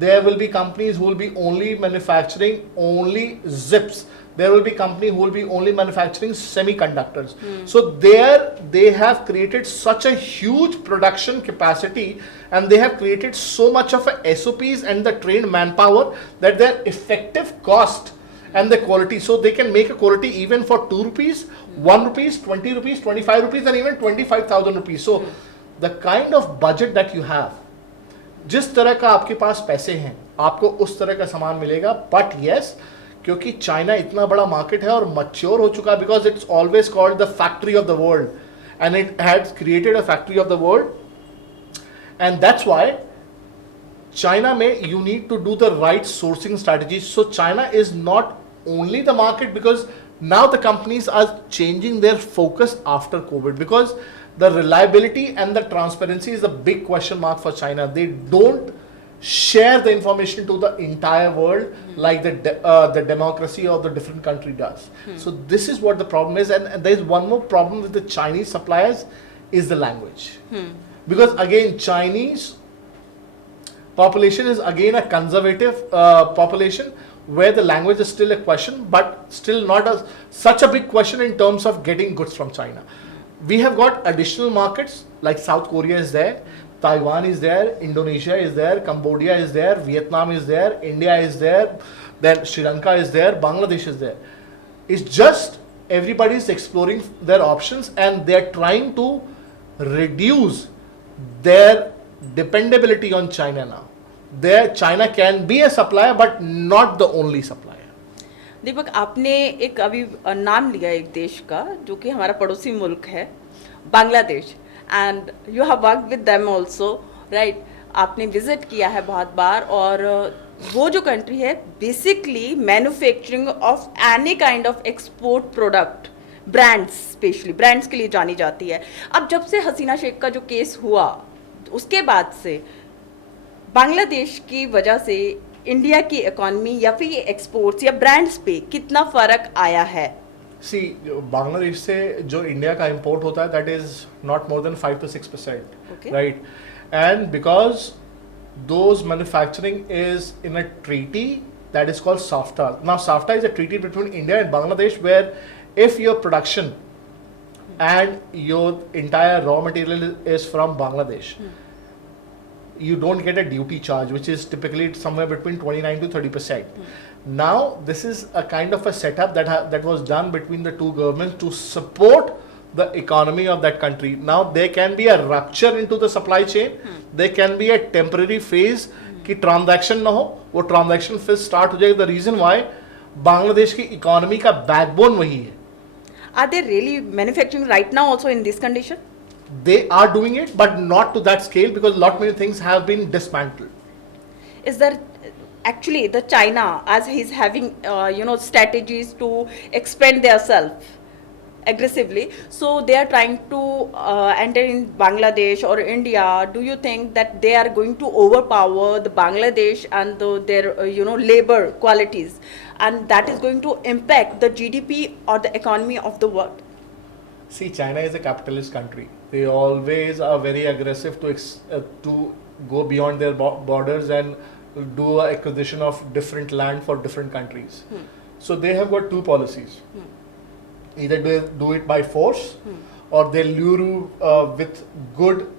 There will be companies who will be only manufacturing only zips. There will be company who will be only manufacturing semiconductors. So there they have created such a huge production capacity, and they have created so much of a SOPs and the trained manpower that their effective cost and the quality, so they can make a quality even for 2 rupees, 1 rupees, 20 rupees, 25 rupees, and even 25,000 rupees. So the kind of budget that you have, जिस तरह का आपके पास पैसे हैं, आपको उस तरह का सामान मिलेगा. बट यस, क्योंकि चाइना इतना बड़ा मार्केट है और मच्योर हो चुका, because it's always called the factory of the world, and it has created a factory of the world. And that's why China में you need to do the right sourcing strategy. So China is not only the market, because now the companies are changing their focus after COVID, because the reliability and the transparency is a big question mark for China. They don't share the information to the entire world like the democracy of the different country does. So this is what the problem is, and there is one more problem with the Chinese suppliers is the language. Because again, Chinese population is again a conservative population, where the language is still a question, but still not such a big question in terms of getting goods from China. We have got additional markets like South Korea is there, Taiwan is there, Indonesia is there, Cambodia is there, Vietnam is there, India is there, then Sri Lanka is there, Bangladesh is there. It's just everybody is exploring their options, and they are trying to reduce their dependability on China now. There China can be a supplier, but not the only supplier. दीपक, आपने एक अभी नाम लिया एक देश का जो कि हमारा पड़ोसी मुल्क है, Bangladesh, and you have worked with them also, right? आपने विजिट किया है बहुत बार, और वो जो कंट्री है basically manufacturing of any kind of export product, brands, specially brands के लिए जानी जाती है. अब जब से हसीना शेख का जो केस हुआ, उसके बाद से बांग्लादेश की वजह से इंडिया की इकोनॉमी या फिर ये एक्सपोर्ट्स या ब्रांड्स पे कितना फर्क आया है? सी, बांग्लादेश से जो इंडिया का इंपोर्ट होता है, that is not more than 5 to 6%, right? And because those manufacturing is in a treaty that is called SAFTA. Now SAFTA is a treaty between India and Bangladesh, where if your production and your entire raw material is from Bangladesh, you don't get a duty charge, which is typically somewhere between 29 to 30%. Now this is a kind of a setup that was done between the two governments to support the economy of that country. Now there can be a rupture into the supply chain. There can be a temporary phase कि transaction ना हो, वो transaction फिर start हो जाएगा. The reason why Bangladesh की economy का backbone वही है. Are they really manufacturing right now also in this condition? They are doing it, but not to that scale because lot many things have been dismantled. Is there actually the China, as he's having strategies to expand themselves aggressively, so they are trying to enter in Bangladesh or India? Do you think that they are going to overpower the Bangladesh and their labor qualities, and that is going to impact the GDP or the economy of the world? See, China is a capitalist country. They always are very aggressive to go beyond their borders and do acquisition of different land for different countries. So they have got two policies. Either they do it by force or they lure you with good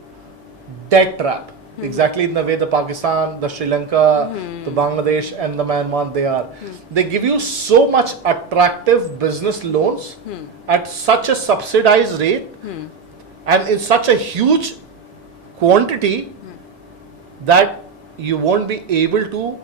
debt trap. Exactly in the way the Pakistan, the Sri Lanka, the Bangladesh and the Myanmar they are. They give you so much attractive business loans at such a subsidized rate and in such a huge quantity that you won't be able to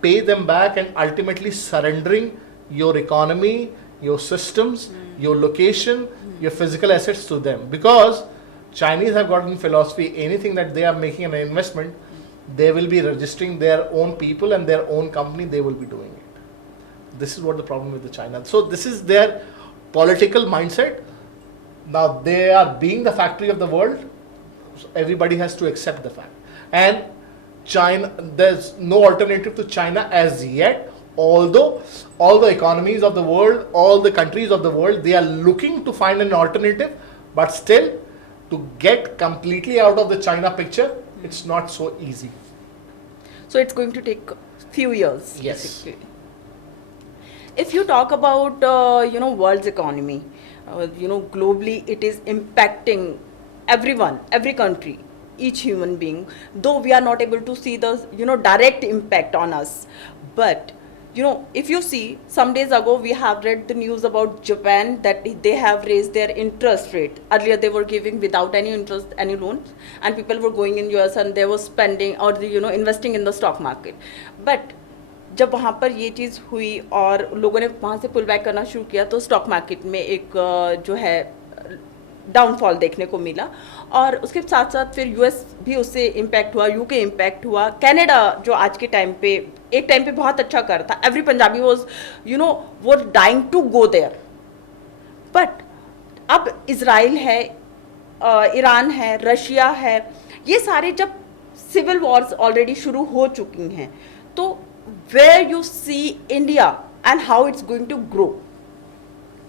pay them back and ultimately surrendering your economy, your systems, your location, your physical assets to them. Because Chinese have got in philosophy, anything that they are making an investment, they will be registering their own people and their own company, they will be doing it. This is what the problem with the China. So this is their political mindset. Now they are being the factory of the world. So everybody has to accept the fact. And China, there's no alternative to China as yet. Although all the economies of the world, all the countries of the world, they are looking to find an alternative, but still to get completely out of the China picture, it's not so easy. So it's going to take few years. Yes. Basically. If you talk about world's economy, globally it is impacting everyone, every country, each human being. Though we are not able to see the direct impact on us, but if you see, some days ago we have read the news about Japan that they have raised their interest rate. Earlier they were giving without any interest, any loans, and people were going in US and they were spending or investing in the stock market. But जब वहाँ पर ये चीज़ हुई और लोगों ने वहाँ से पुल बैक करना शुरू किया तो स्टॉक मार्केट में एक जो है डाउनफॉल देखने को मिला और उसके साथ साथ फिर यूएस भी उससे इम्पैक्ट हुआ, यूके इम्पैक्ट हुआ, कनाडा जो आज के टाइम पे एक टाइम पे बहुत अच्छा कर था, एवरी पंजाबी वाज वो dying to go there. But अब इजराइल है, ईरान है, रशिया है, ये सारे जब सिविल वॉर्स ऑलरेडी शुरू हो चुकी हैं, तो where you see India and how it's going to grow?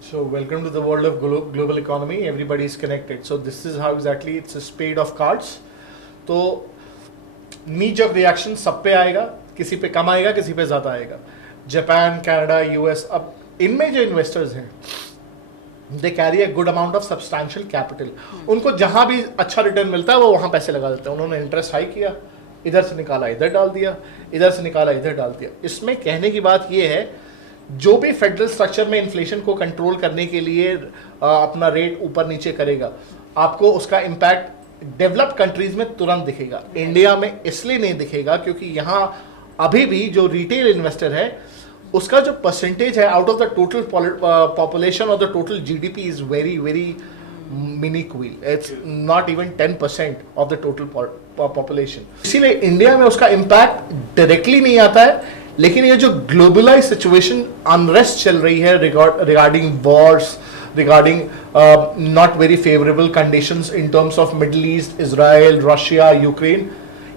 So welcome to the world of global economy. Everybody is connected. So this is how exactly it's a spade of cards. तो knee-jerk reaction सब पे आएगा, किसी पे कम आएगा, किसी पे ज़्यादा आएगा. जापान, कनाडा, यूएस, अब इनमें जो इन्वेस्टर्स हैं, they carry a good amount of substantial capital. उनको जहाँ भी अच्छा रिटर्न मिलता है वो वहाँ पैसे लगा देते हैं. उन्होंने इंटरेस्ट हाई किया, इधर से निकाला इधर डाल दिया, इधर से निकाला इधर डाल दिया. इसमें कहने की बात ये है, जो भी फेडरल स्ट्रक्चर में इन्फ्लेशन को कंट्रोल करने के लिए अपना रेट ऊपर नीचे करेगा, आपको उसका इम्पैक्ट डेवलप्ड कंट्रीज में तुरंत दिखेगा. इंडिया में इसलिए नहीं दिखेगा क्योंकि यहाँ अभी भी जो रिटेल इन्वेस्टर है उसका जो परसेंटेज है out of the total population और the total GDP is very very minuscule. It's not even 10% of the total population. इसीलिए इंडिया में उसका इम्पैक्ट डायरेक्टली नहीं आता है, लेकिन ये जो ग्लोबलाइज सिचुएशन अनरेस्ट चल रही है regarding wars, regarding not very favourable conditions in terms of Middle East, Israel, Russia, Ukraine,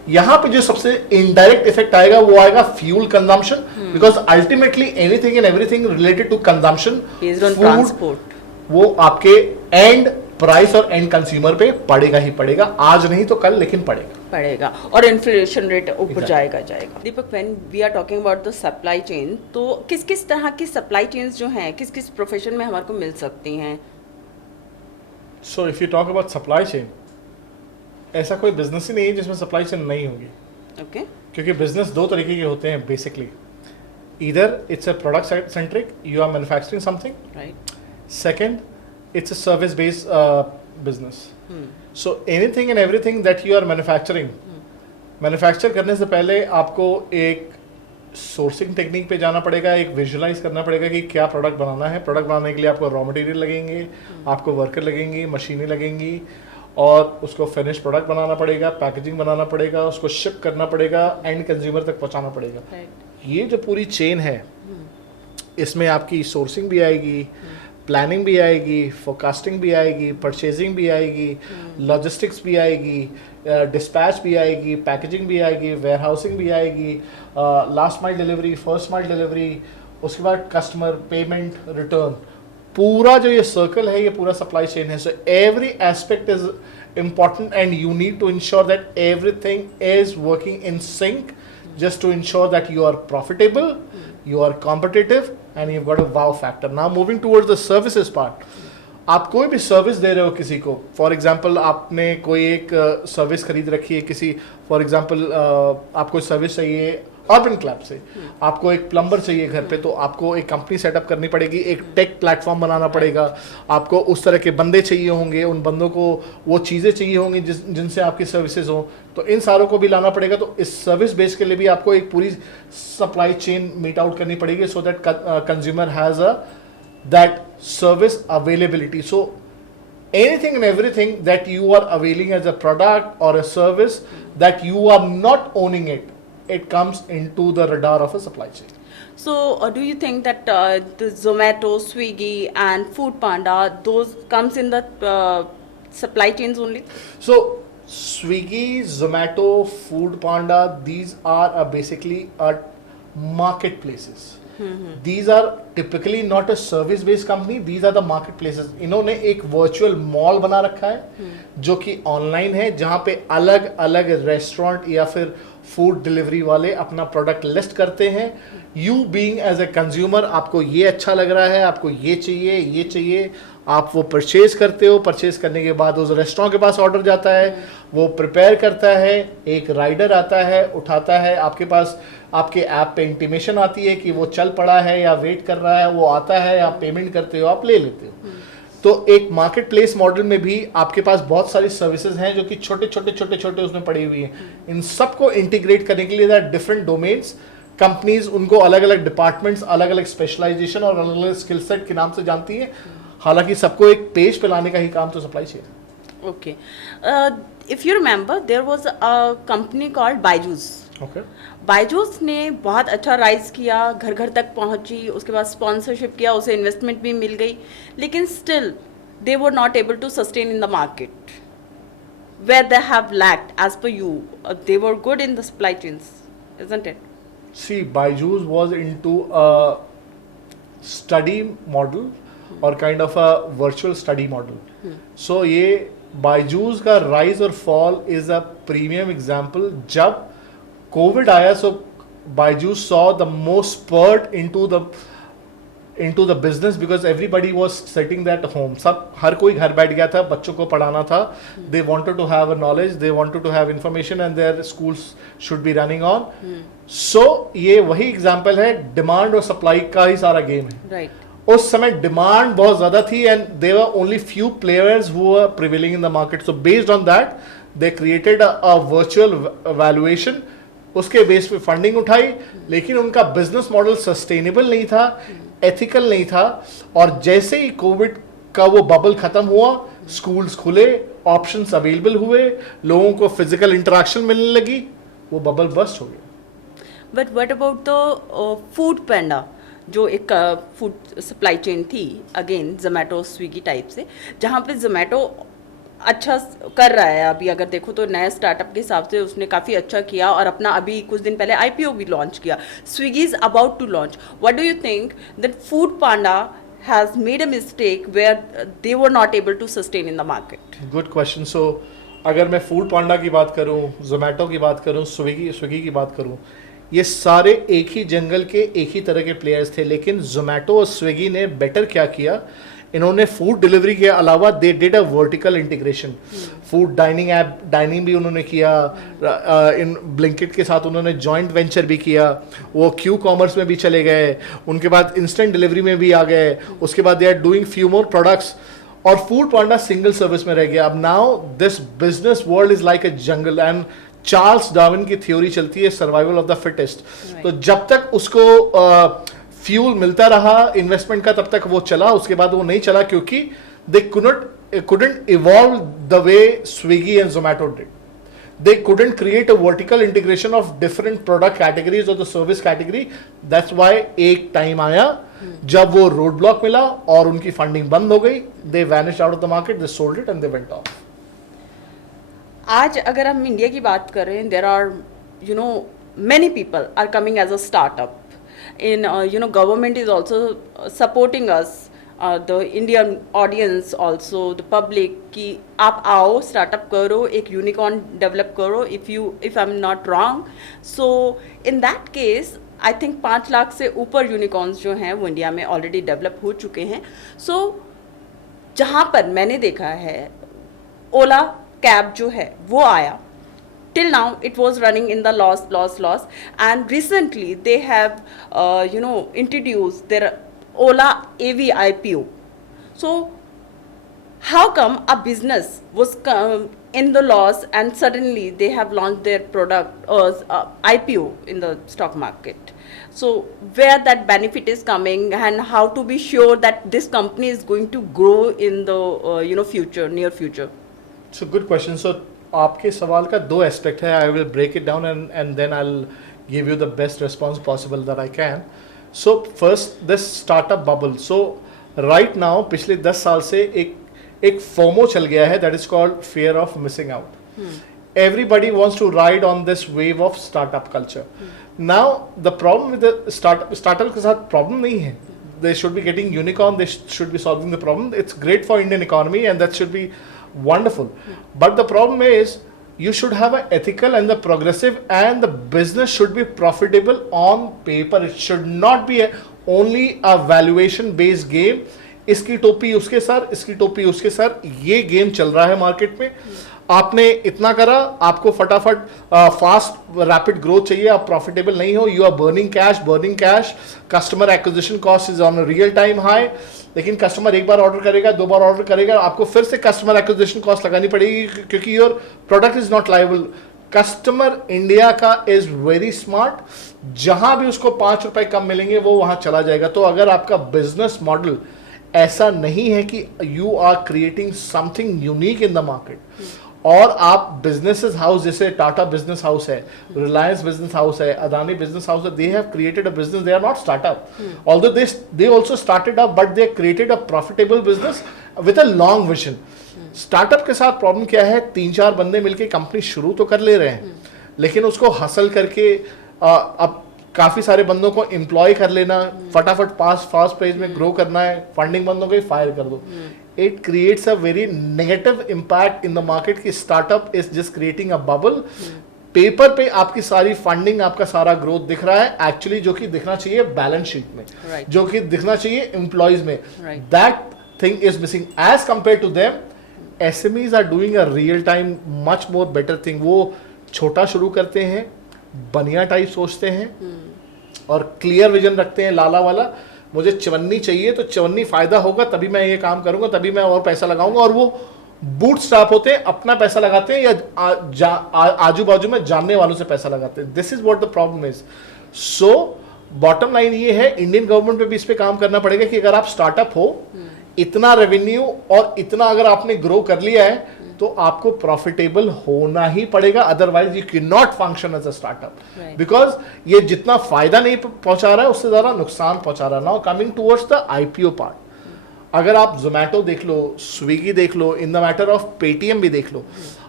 यहाँ पे जो सबसे इनडायरेक्ट इफेक्ट आएगा वो आएगा fuel consumption, because ultimately anything and everything related to consumption, transport, वो आपके एंड प्राइस और एंड कंज्यूमर पे पड़ेगा ही पड़ेगा, आज नहीं तो कल, लेकिन पड़ेगा और इन्फ्लेशन रेट ऊपर जाएगा. Deepak, when we are talking about the supply chain, तो किस किस तरह की सप्लाई चेन्स जो हैं किस किस प्रोफेशन में हमारे को मिल सकती हैं? So if you talk about supply chain, ऐसा कोई बिजनेस ही नहीं है जिसमें सप्लाई चेन नहीं होगी. ओके. क्योंकि बिजनेस दो तरीके के होते हैं basically. Either it's a product centric, you are manufacturing something. Right. Second, it's a service based business. So anything and everything that you are manufacturing, manufacture करने से पहले आपको एक सोर्सिंग टेक्निक पे जाना पड़ेगा, एक विजुलाइज करना पड़ेगा कि क्या प्रोडक्ट बनाना है. प्रोडक्ट बनाने के लिए आपको रॉ मटेरियल लगेंगे, आपको वर्कर लगेंगी, मशीनें लगेंगी, और उसको फिनिश प्रोडक्ट बनाना पड़ेगा, पैकेजिंग बनाना पड़ेगा, उसको शिप करना पड़ेगा, एंड कंज्यूमर तक पहुंचाना पड़ेगा. ये जो पूरी चेन है, इसमें आपकी सोर्सिंग भी आएगी, प्लानिंग भी आएगी, फोरकास्टिंग भी आएगी, परचेजिंग भी आएगी, लॉजिस्टिक्स भी आएगी, डिस्पैच भी आएगी, पैकेजिंग भी आएगी, वेयरहाउसिंग भी आएगी, last mile delivery, first mile delivery, उसके बाद कस्टमर पेमेंट, रिटर्न. पूरा जो ये सर्कल है, ये पूरा सप्लाई चेन है. So every aspect is important and you need to ensure that everything is working in sync just to ensure that you are profitable, you are competitive, and you've got a wow factor. Now moving towards the services part. आप कोई भी service दे रहे हो किसी को, for example आपने कोई एक सर्विस खरीद रखी है किसी, फॉर एग्जाम्पल आपको सर्विस चाहिए अर्बन क्लब से, आपको एक प्लम्बर चाहिए घर पे, तो आपको एक कंपनी सेटअप करनी पड़ेगी, एक टेक प्लेटफॉर्म बनाना पड़ेगा, आपको उस तरह के बंदे चाहिए होंगे, उन बंदों को वो चीज़ें चाहिए होंगी जिनसे आपकी सर्विसेज हों, तो इन सारों को भी लाना पड़ेगा. तो इस सर्विस बेस के लिए भी आपको एक पूरी सप्लाई चेन मीट आउट करनी पड़ेगी, so that consumer has a that service availability. So anything and everything that you are availing as a product or a service that you are not owning it, it comes into the radar of a supply chain. So do you think that the Zomato, Swiggy and Food Panda, those comes in the supply chains only? So Swiggy, Zomato, Food Panda, these are basically marketplaces. These are typically not a service based company, these are the marketplaces. इन्होंने एक virtual mall बना रखा है जो कि online है, जहाँ पे अलग अलग रेस्टोरेंट या फिर फूड डिलीवरी वाले अपना प्रोडक्ट लिस्ट करते हैं. You being as a consumer, आपको ये अच्छा लग रहा है, आपको ये चाहिए, आप वो परचेज करते हो. परचेज करने के बाद उस रेस्टोरेंट के पास ऑर्डर जाता है, वो प्रिपेयर करता है, एक राइडर आता है, उठाता है, आपके पास आपके ऐप पे इंटीमेशन आती है कि वो चल पड़ा है या वेट कर रहा है, वो आता है, आप पेमेंट करते हो, आप ले लेते हो. तो एक मार्केट प्लेस मॉडल में भी आपके पास बहुत सारी सर्विसेज हैं जो कि छोटे उसमें पड़ी हुई हैं. इन सबको इंटीग्रेट करने के लिए डिफरेंट डोमेन्स, कंपनीज उनको अलग अलग डिपार्टमेंट्स, अलग अलग स्पेशलाइजेशन और अलग अलग स्किल सेट के नाम से जानती हैं. हालांकि सबको एक पेज पे लाने का ही काम तो supply chain. Okay, if you remember there was a company called Byju's. Okay, Byju's ने बहुत अच्छा राइज किया, घर घर तक पहुंची, उसके बाद स्पॉन्सरशिप किया, उसे इन्वेस्टमेंट भी मिल गई, लेकिन still they were not able to sustain in the market where they have lacked. As per you, they were good in the supply chains, isn't it? See, Byju's was into a study model और kind of a virtual study model. So ये बायजूस का rise और fall is a premium example. जब COVID आया, so Byju's saw the most spurt into the business because everybody was sitting that home. सब हर कोई घर बैठ गया था, बच्चों को पढ़ाना था, they wanted to have a knowledge, they wanted to have information and their schools should be running on. So ये वही एग्जाम्पल है, डिमांड और सप्लाई का ही सारा गेम है. राइट. उस समय डिमांड बहुत ज्यादा थी and there were only few players who were prevailing in the market. So based on that they created a virtual valuation, उसके बेस पे फंडिंग उठाई, लेकिन उनका बिजनेस मॉडल सस्टेनेबल नहीं था, एथिकल नहीं था. और जैसे ही कोविड का वो बबल खत्म हुआ, स्कूल्स खुले, ऑप्शंस अवेलेबल हुए, लोगों को फिजिकल इंटरेक्शन मिलने लगी, वो बबल बस्ट हो गया. But what about the Foodpanda, जो एक फूड सप्लाई चेन थी, अगेन जोमेटो स्विगी टाइप से, जहाँ पे जोमेटो अच्छा कर रहा है. अभी अगर देखो तो नए स्टार्टअप के हिसाब से उसने काफ़ी अच्छा किया और अपना अभी कुछ दिन पहले आईपीओ भी लॉन्च किया. Swiggy is about to launch. What do you think that Foodpanda has made a mistake where they were not able to sustain in the market? Good question. So अगर मैं फूड पांडा की बात करूँ, जोमेटो की बात करूँ, स्विगी की बात करूँ, ये सारे एक ही जंगल के एक ही तरह के प्लेयर्स थे. लेकिन जोमेटो और स्विगी ने बेटर क्या किया, इन्होंने फूड डिलीवरी के अलावा they did a vertical integration, food dining app, dining भी उन्होंने किया, इन ब्लिंकिट के साथ उन्होंने जॉइंट वेंचर भी किया, वो क्यू कॉमर्स में भी चले गए, उनके बाद इंस्टेंट डिलीवरी में भी आ गए, उसके बाद they are doing few more products, और फूड पांडा सिंगल सर्विस में रह गया. अब now this business world is like a jungle, and Charles Darwin की थ्योरी चलती है सर्वाइवल ऑफ द फिटेस्ट. तो जब तक उसको फ्यूल मिलता रहा इन्वेस्टमेंट का तब तक वो चला, उसके बाद वो नहीं चला क्योंकि दे couldn't evolve the way Swiggy and Zomato did. They couldn't create a vertical integration of different product categories or the service category. That's why एक टाइम आया जब वो रोड ब्लॉक मिला और उनकी फंडिंग बंद हो गई. They vanished out of the market, they sold it and they went off. आज अगर हम इंडिया की बात करें, there are many people are coming as a startup. In government is also supporting us, the Indian audience also, the public, कि आप आओ startup करो, एक unicorn develop करो, if I'm not wrong. So in that case I think 5 lakh से ऊपर unicorns जो हैं वो इंडिया में already develop हो चुके हैं. So जहाँ पर मैंने देखा है ओला कैब जो है वो आया, till now it was running in the loss, and recently they have introduced their Ola AV IPO. So how come a business was in the loss and suddenly they have launched their product IPO in the stock market? So where that benefit is coming, and how to be sure that this company is going to grow in the future, near future? It's a good question. So आपके सवाल का 2 aspect है. I will break it down and then I will give you the best response possible that I can. So first this startup bubble. So right now पिछले 10 साल से एक FOMO चल गया है, that is called fear of missing out. Everybody wants to ride on this wave of startup culture. Now the problem with startup के साथ problem नहीं है. They should be getting unicorn, they should be solving the problem. It's great for Indian economy and that should be wonderful. But the problem is you should have an ethical and the progressive, and the business should be profitable on paper. It should not be only a valuation based game. इसकी टोपी उसके sir, इसकी टोपी उसके sir, ये game चल रहा है मार्केट में. आपने इतना करा, आपको फटाफट फास्ट रैपिड ग्रोथ चाहिए, आप प्रॉफिटेबल नहीं हो, you are burning cash, customer acquisition cost is on real time high. लेकिन कस्टमर एक बार ऑर्डर करेगा, 2 बार ऑर्डर करेगा, आपको फिर से कस्टमर एक्विजिशन कॉस्ट लगानी पड़ेगी क्योंकि your product is not liable. Customer India का इज वेरी स्मार्ट. जहां भी उसको 5 रुपए कम मिलेंगे वो वहां चला जाएगा. तो अगर आपका बिजनेस मॉडल ऐसा नहीं है कि you are creating something unique in the market, और आप बिजनेसेस हाउस जैसे टाटा बिजनेस हाउस है, रिलायंस बिजनेस हाउस है, अदानी बिजनेस हाउस है, they have created a business. They are not startup, although they also started up, but they created a profitable business with a long vision. Startup के साथ problem क्या है, 3-4 बंदे मिलकर company शुरू तो कर ले रहे हैं, लेकिन उसको हसल करके अब काफी सारे बंदों को एम्प्लॉय कर लेना, फटाफट फास्ट पेज में ग्रो करना है, फंडिंग बंद हो गई, फायर कर दो. It creates a very negative impact in the market कि startup is just creating a bubble. Paper पे आपकी सारी फंडिंग, आपका सारा ग्रोथ दिख रहा है, एक्चुअली जो कि दिखना चाहिए बैलेंस शीट में, जो कि दिखना चाहिए एम्प्लॉयज में. That thing is missing as compare to them. SMEs are doing a real time much more better thing. वो छोटा शुरू करते हैं, बनिया टाइप सोचते हैं और क्लियर विजन रखते हैं, लाला वाला. मुझे चवन्नी चाहिए तो चवन्नी फायदा होगा तभी मैं ये काम करूंगा, तभी मैं और पैसा लगाऊंगा. और वो बूट स्टार्ट होते हैं, अपना पैसा लगाते हैं या आजू बाजू में जानने वालों से पैसा लगाते हैं. This is what the problem is. So bottom line ये है, इंडियन गवर्नमेंट पे भी इस पे काम करना पड़ेगा कि अगर आप स्टार्टअप हो, इतना रेवेन्यू और इतना अगर आपने ग्रो कर लिया है तो आपको प्रॉफिटेबल होना ही पड़ेगा, otherwise you can not function as a startup, because ये जितना फायदा नहीं पहुंचा रहा है उससे ज्यादा नुकसान पहुंचा रहा है. Now coming towards the IPO part, अगर आप जोमैटो देख लो, स्विगी देख लो, in the matter of Paytm भी देख लो,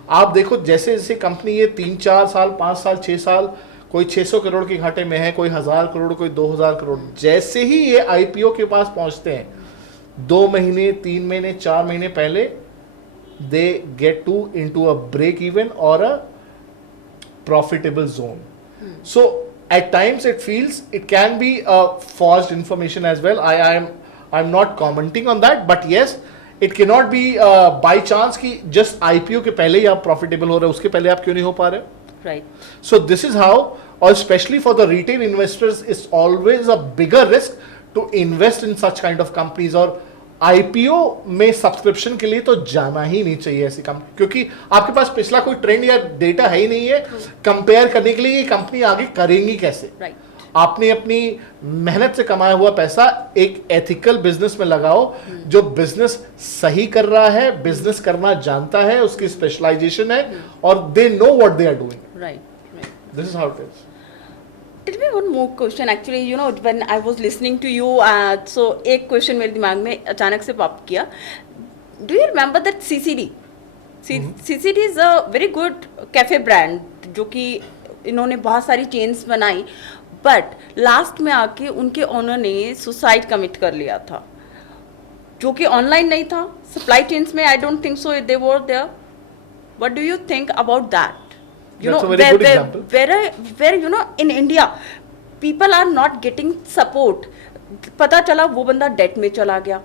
आप देखो जैसे जैसे कंपनी ये 3-4 साल, 5 साल, 6 साल, कोई 600 करोड़ के घाटे में है, कोई 1000 करोड़, कोई 2000 करोड़, जैसे ही ये IPO के पास पहुंचते हैं 2 महीने, 3 महीने, 4 महीने पहले they get into a break even or a profitable zone. So at times it feels it can be a forged information as well. I am not commenting on that, but yes it can not be by chance कि just IPO के पहले ही आप profitable हो रहे हो, उसके पहले आप क्यों नहीं हो पा रहे? Right. So this is how, or especially for the retail investors, it's always a bigger risk to invest in such kind of companies. और IPO में सब्सक्रिप्शन के लिए तो जाना ही नहीं चाहिए ऐसी कंपनी, क्योंकि आपके पास पिछला कोई ट्रेंड या डेटा है ही नहीं है कंपेयर करने के लिए ये कंपनी आगे करेंगी कैसे. राइट. आपने अपनी मेहनत से कमाया हुआ पैसा एक एथिकल बिजनेस में लगाओ जो बिजनेस सही कर रहा है, बिजनेस करना जानता है, उसकी स्पेशलाइजेशन है और they know what they are doing. Right. This is how it is. Tell me one more question. Actually, you know, when I was listening to you, so एक question मेरे दिमाग में अचानक से पॉप किया. Do you remember that CCD? CCD is a very good cafe brand जो कि इन्होंने बहुत सारी चेन्स बनाई, बट लास्ट में आके उनके ओनर ने सुसाइड कमिट कर लिया था, जो कि ऑनलाइन नहीं था. सप्लाई चेन्स में I don't think so they were there. What do you think about that? You know, where you know, in India people are not getting support. पता चला वो बंदा डेट में चला गया.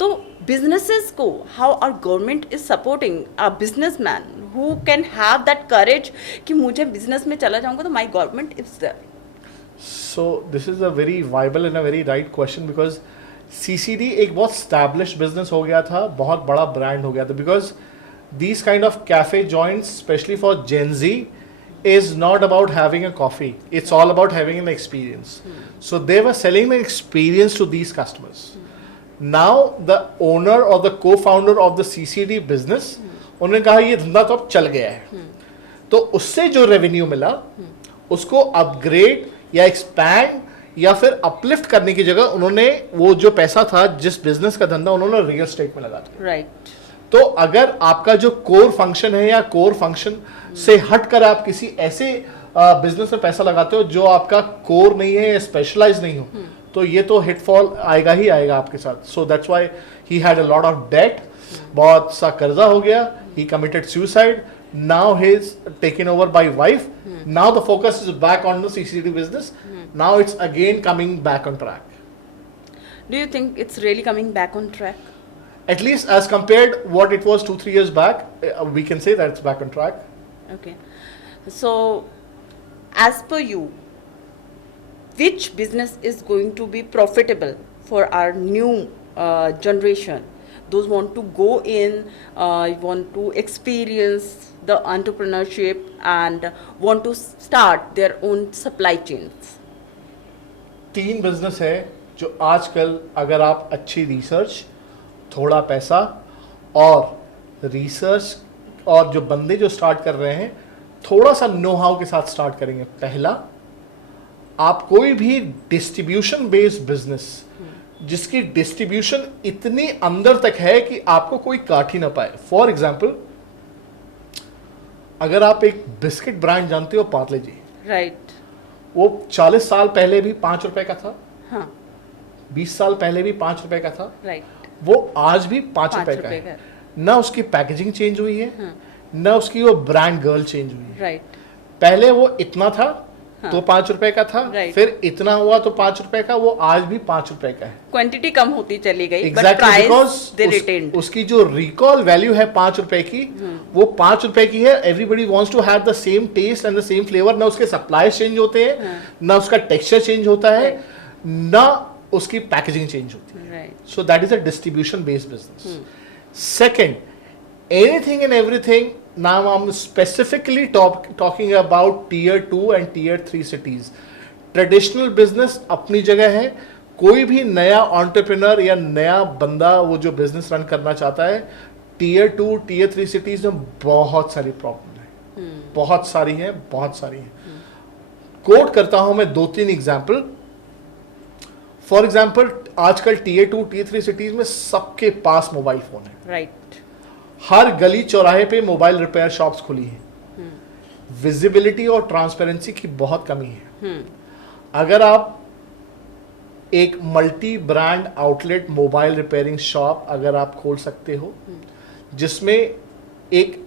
तो businesses को how our government is supporting a businessman who can have that courage कि मुझे business में चला जाऊंगा तो my government is there. So this is a very viable and a very right question, because CCD एक बहुत established business हो गया था, बहुत बड़ा brand हो गया था, because these kind of cafe joints, especially for Gen Z, is not about having a coffee. It's all about having an experience. So they were selling an experience to these customers. Now the owner or the co-founder of the CCD business, उन्होंने कहा ये धंधा तो अब चल गया है, तो उससे जो रेवेन्यू मिला उसको अपग्रेड या एक्सपैंड या फिर अपलिफ्ट करने की जगह उन्होंने वो जो पैसा था जिस बिजनेस का धंधा उन्होंने रियल एस्टेट में लगा दिया. राइट. तो अगर आपका जो कोर फंक्शन है या कोर फंक्शन से हटकर आप किसी ऐसे बिजनेस में पैसा लगाते हो जो आपका कोर नहीं है या स्पेशलाइज नहीं हो, तो ये तो हिटफॉल आएगा ही आएगा आपके साथ. So that's why he had a lot of debt, बहुत सा कर्जा हो गया, he committed suicide. Now he is taken over by wife. Now the focus is back on the CCD business. Now it's again coming back on track. Do you think it's really coming back on track? At least as compared what it was 2-3 years back, we can say that it's back on track. Okay. So, as per you, which business is going to be profitable for our new generation? Those want to go in, want to experience the entrepreneurship and want to start their own supply chains. 3 business है जो आजकल अगर आप अच्छी research, थोड़ा पैसा और research और जो बंदे जो स्टार्ट कर रहे हैं थोड़ा सा नो हाउ के साथ स्टार्ट करेंगे. पहला, आप कोई भी डिस्ट्रीब्यूशन बेस्ड बिजनेस जिसकी डिस्ट्रीब्यूशन इतनी अंदर तक है कि आपको कोई काट ही ना पाए. फॉर एग्जाम्पल, अगर आप एक बिस्किट ब्रांड जानते हो पार्ले जी, राइट. वो 40 साल पहले भी 5 रुपए का था. हाँ. 20 साल पहले भी 5 रुपए का था. राइट. वो आज भी 5 रुपए का है. ना उसकी पैकेजिंग चेंज हुई है, ना उसकी वो ब्रांड गर्ल चेंज हुई है. राइट. पहले वो इतना था तो 5 रुपए का था, फिर इतना हुआ तो 5 रुपए का, वो आज भी 5 रुपए का है. क्वांटिटी कम होती चली गई. एग्जैक्टली, बिकॉज उसकी जो रिकॉल वैल्यू है 5 रुपए की, वो 5 रुपए की है. Everybody wants to have the same taste and the same flavour. ना उसके सप्लायर्स चेंज होते हैं, ना उसका टेक्सचर चेंज होता है, ना उसकी पैकेजिंग चेंज होती है. So that is a distribution based business. Second, anything and everything, now I'm specifically talking about tier 2 and tier 3 cities. Traditional business अपनी जगह है. कोई भी नया entrepreneur या नया बंदा वो जो business run करना चाहता है, tier 2, tier 3 cities में बहुत सारी प्रॉब्लम है. बहुत सारी है. कोट करता हूं मैं 2-3 एग्जाम्पल. फॉर एग्जाम्पल, आजकल tier 2, tier 3 सिटीज में सबके पास मोबाइल फोन है. राइट. हर गली चौराहे पे मोबाइल रिपेयर शॉप्स खुली हैं. विजिबिलिटी और ट्रांसपेरेंसी की बहुत कमी है. अगर आप एक multi brand outlet mobile repairing shop अगर आप खोल सकते हो, जिसमें एक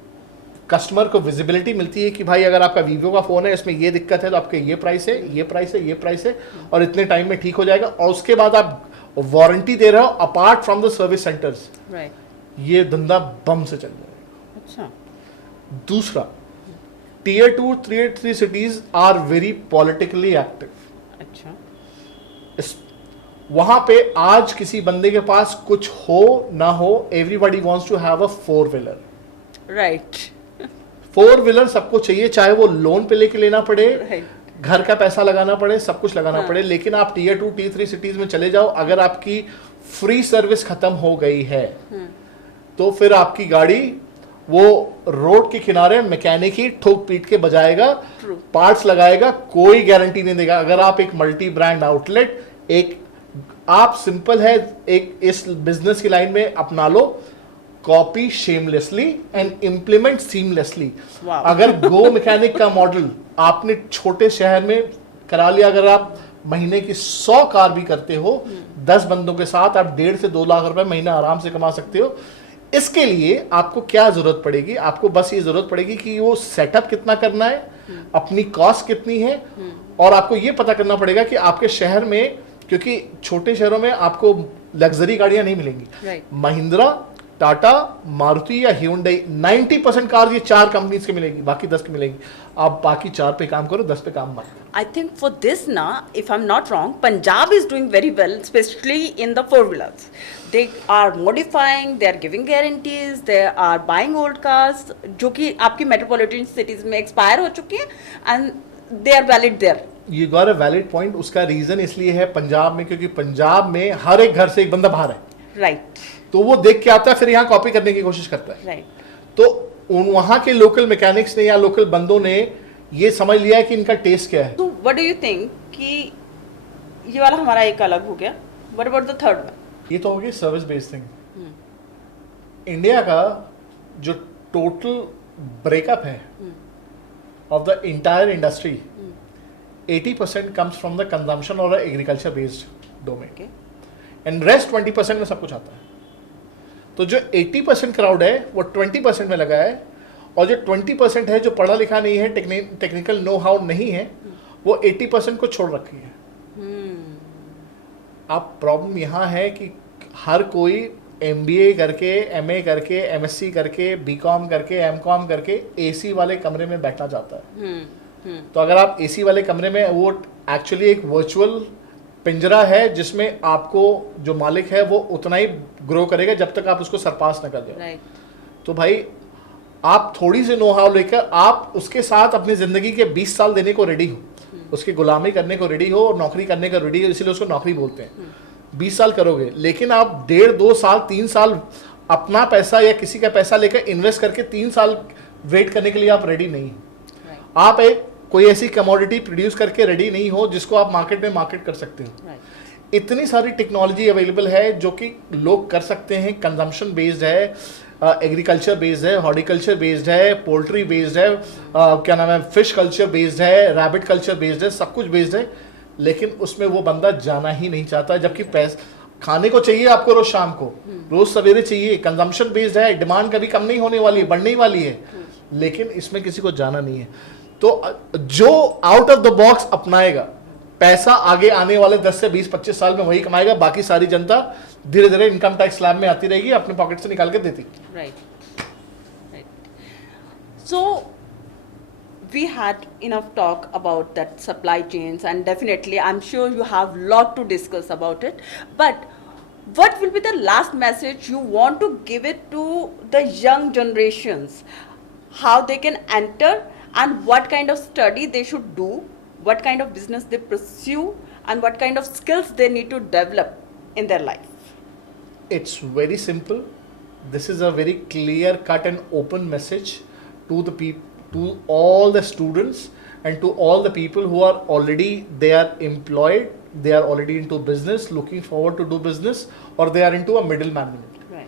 कस्टमर को विजिबिलिटी मिलती है कि भाई अगर आपका वीवो का फोन है, इसमें ये दिक्कत है तो आपके ये प्राइस है, ये प्राइस है, ये प्राइस है, और इतने टाइम में ठीक हो जाएगा. और उसके बाद आप वारंटी दे रहा हो apart from the service centres, right, ये धंधा बम से चल जाएगा। अच्छा, दूसरा, tier 2 tier 3 cities are very politically active. अच्छा, वहां पे आज किसी बंदे के पास कुछ हो ना हो, everybody wants to have a four wheeler. Right, four wheeler सबको चाहिए, चाहे वो लोन पे लेके लेना पड़े, राइट, घर का पैसा लगाना पड़े, सब कुछ लगाना पड़े। लेकिन आप टीयर 2 टीयर 3 सिटीज में चले जाओ, अगर आपकी फ्री सर्विस खत्म हो गई है तो फिर आपकी गाड़ी वो रोड के किनारे मैकेनिक ही ठोक पीट के बजाएगा, पार्ट्स लगाएगा, कोई गारंटी नहीं देगा। अगर आप एक मल्टी ब्रांड आउटलेट, एक आप सिंपल है, एक इस बिजनेस की लाइन में अपना लो, copy shamelessly and implement seamlessly. अगर गो मैकेनिक का मॉडल आपने छोटे शहर में करा लिया, अगर आप महीने की 100 कार भी करते हो 10 बंदों के साथ, आप 1.5 से 2 लाख रुपए महीना आराम से कमा सकते हो। इसके लिए आपको क्या जरूरत पड़ेगी? आपको बस ये जरूरत पड़ेगी कि वो सेटअप कितना करना है, अपनी कॉस्ट कितनी है, और आपको ये पता करना पड़ेगा कि आपके शहर में, क्योंकि छोटे शहरों में आपको लग्जरी गाड़ियां नहीं मिलेंगी। महिंद्रा, टाटा, मारुति या ह्यूंडई 90% कार ये 4 कंपनीज के मिलेगी, बाकी 10 की मिलेंगी। आप बाकी 4 पे काम करो, 10 पे काम मत। I think for this now, if I'm not wrong, Punjab is doing very well, especially in the 4-wheelers. They are modifying, they are giving guarantees, they are buying old cars, जो कि आपकी metropolitan cities में expire हो चुकी हैं, and they are valid there. You got a valid point। उसका reason इसलिए है पंजाब में, क्योंकि पंजाब में हर एक घर से एक बंदा बाहर है, Right. तो वो देख के आता है, फिर यहाँ कॉपी करने की कोशिश करता है। Right. तो वहां के लोकल मैकेनिक्स ने या लोकल बंदों ने ये समझ लिया है कि इनका टेस्ट क्या है। So what do you think कि ये वाला हमारा एक अलग हो गया, what about the third one? ये तो होगी सर्विस बेस्ड थिंग। इंडिया का जो टोटल ब्रेकअप है of the entire industry, 80% comes from the consumption और agriculture based domain, and rest 20% में सब कुछ आता है। तो जो 80% क्राउड है वो 20% में लगा है, और जो 20% है जो पढ़ा लिखा नहीं है, टेक्निकल नो हाउ नहीं है, वो 80% को छोड़ रखी है। अब प्रॉब्लम यहाँ है कि हर कोई MBA करके, MA करके, MSc करके, BCom करके, MCom करके AC वाले कमरे में बैठना चाहता है। तो अगर आप AC वाले कमरे में, वो एक्चुअली एक वर्चुअल पिंजरा है जिसमें आपको जो मालिक है वो उतना ही ग्रो करेगा जब तक आप उसको सरपास न कर दो। तो भाई आप थोड़ी सी नो हाउ लेकर आप उसके साथ अपनी जिंदगी के 20 साल देने को रेडी हो, उसकी गुलामी करने को रेडी हो और नौकरी करने को रेडी हो, इसीलिए उसको नौकरी बोलते हैं। 20 साल करोगे, लेकिन आप 1.5, 2 साल, 3 साल अपना पैसा या किसी का पैसा लेकर इन्वेस्ट करके 3 साल वेट करने के लिए आप रेडी नहीं। आप एक कोई ऐसी कमोडिटी प्रोड्यूस करके रेडी नहीं हो जिसको आप मार्केट में मार्केट कर सकते हो। इतनी सारी टेक्नोलॉजी अवेलेबल है जो कि लोग कर सकते हैं। कंजम्पशन बेस्ड है, एग्रीकल्चर बेस्ड है, हॉर्टिकल्चर बेस्ड है, पोल्ट्री बेस्ड है, क्या नाम है, फिश कल्चर बेस्ड है, रैबिट कल्चर बेस्ड है, सब कुछ बेस्ड है। लेकिन उसमें वो बंदा जाना ही नहीं चाहता, जबकि पैसा खाने को चाहिए आपको रोज शाम को, रोज सवेरे चाहिए। कंजम्पशन बेस्ड है, डिमांड कभी कम नहीं होने वाली है, बढ़ने ही वाली है, लेकिन इसमें किसी को जाना नहीं है। तो जो आउट ऑफ द बॉक्स अपनाएगा, पैसा आगे आने वाले 10 से 20-25 साल में वही कमाएगा। बाकी सारी जनता धीरे धीरे इनकम टैक्स स्लैब में आती रहेगी, अपने पॉकेट से निकाल के देती। Right. So we had enough talk about that supply chains, and definitely I'm sure you have lot to discuss about it, but what will be the last message you want to give it to the young generations, how they can enter and what kind of study they should do, what kind of business they pursue, and what kind of skills they need to develop in their life? It's very simple. This is a very clear cut and open message to the people, to all the students and to all the people who are already, they are employed, they are already into business, looking forward to do business, or they are into a middle management. Right.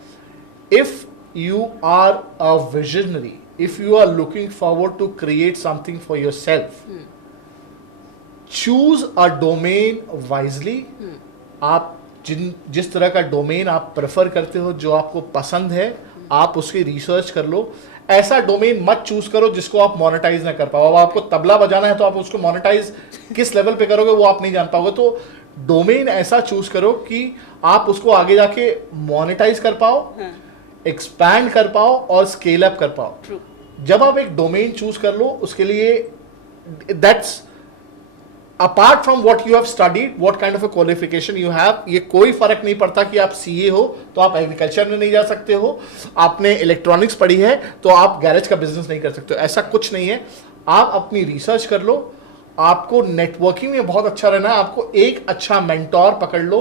If you are a visionary, if you are looking forward to create something for yourself, choose a domain wisely. आप जिस तरह का domain आप prefer करते हो, जो आपको पसंद है, आप उसकी रिसर्च कर लो। ऐसा डोमेन मत चूज करो जिसको आप मोनेटाइज ना कर पाओ। अब आपको तबला बजाना है तो आप उसको मोनेटाइज किस लेवल पे करोगे वो आप नहीं जान पाओगे। तो डोमेन ऐसा चूज करो कि आप उसको आगे जाके मोनेटाइज कर पाओ, एक्सपैंड कर पाओ और स्केल अप कर पाओ. True. जब आप एक डोमेन चूज कर लो, उसके लिए that's apart from what you have studied, what kind of a qualification you have, ये कोई फर्क नहीं पड़ता कि आप सीए हो तो आप एग्रीकल्चर में नहीं जा सकते हो, आपने इलेक्ट्रॉनिक्स पढ़ी है तो आप गैरेज का बिजनेस नहीं कर सकते हो. ऐसा कुछ नहीं है. आप अपनी रिसर्च कर लो, आपको नेटवर्किंग में बहुत अच्छा रहना है, आपको एक अच्छा मेंटोर पकड़ लो,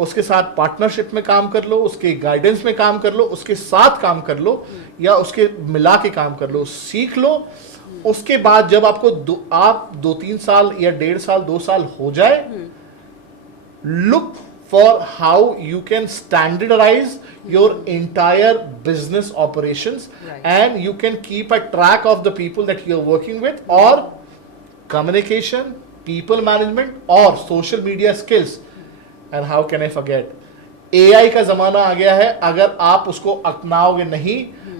उसके साथ पार्टनरशिप में काम कर लो, उसके गाइडेंस में काम कर लो, उसके साथ काम कर लो या उसके मिला के काम कर लो, सीख लो. उसके बाद जब आपको आप 2-3 साल या 1.5 साल 2 साल हो जाए, look for how you can standardise your entire business operations and you can keep a track of the people that you are working with, और communication, people management और social media skills. And how can I forget, AI का जमाना आ गया है. अगर आप उसको अपनाओगे नहीं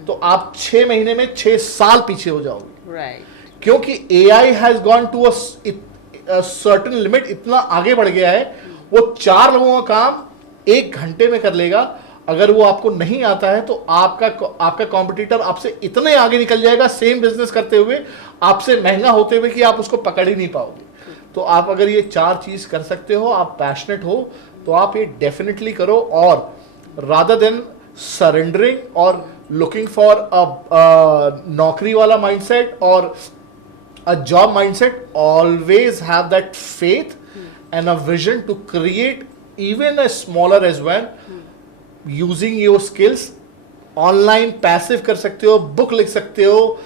तो आप 6 महीने में 6 साल पीछे हो जाओगे. Right. क्योंकि AI has gone to a certain limit, इतना आगे बढ़ गया है, वो 4 लोगों का काम 1 घंटे में कर लेगा. अगर वो आपको नहीं आता है तो आपका कॉम्पिटिटर आपसे इतने आगे निकल जाएगा सेम बिजनेस करते हुए, आपसे महंगा होते हुए, कि आप उसको पकड़ ही नहीं पाओगे. तो आप अगर ये 4 चीज कर सकते हो, आप पैशनेट हो, तो आप ये डेफिनेटली करो. और रादर देन सरेंडरिंग और लुकिंग फॉर अ नौकरी वाला माइंडसेट और a job mindset, always have that faith and a vision to create even a smaller as well. Using your skills, online passive कर सकते हो, बुक लिख सकते हो,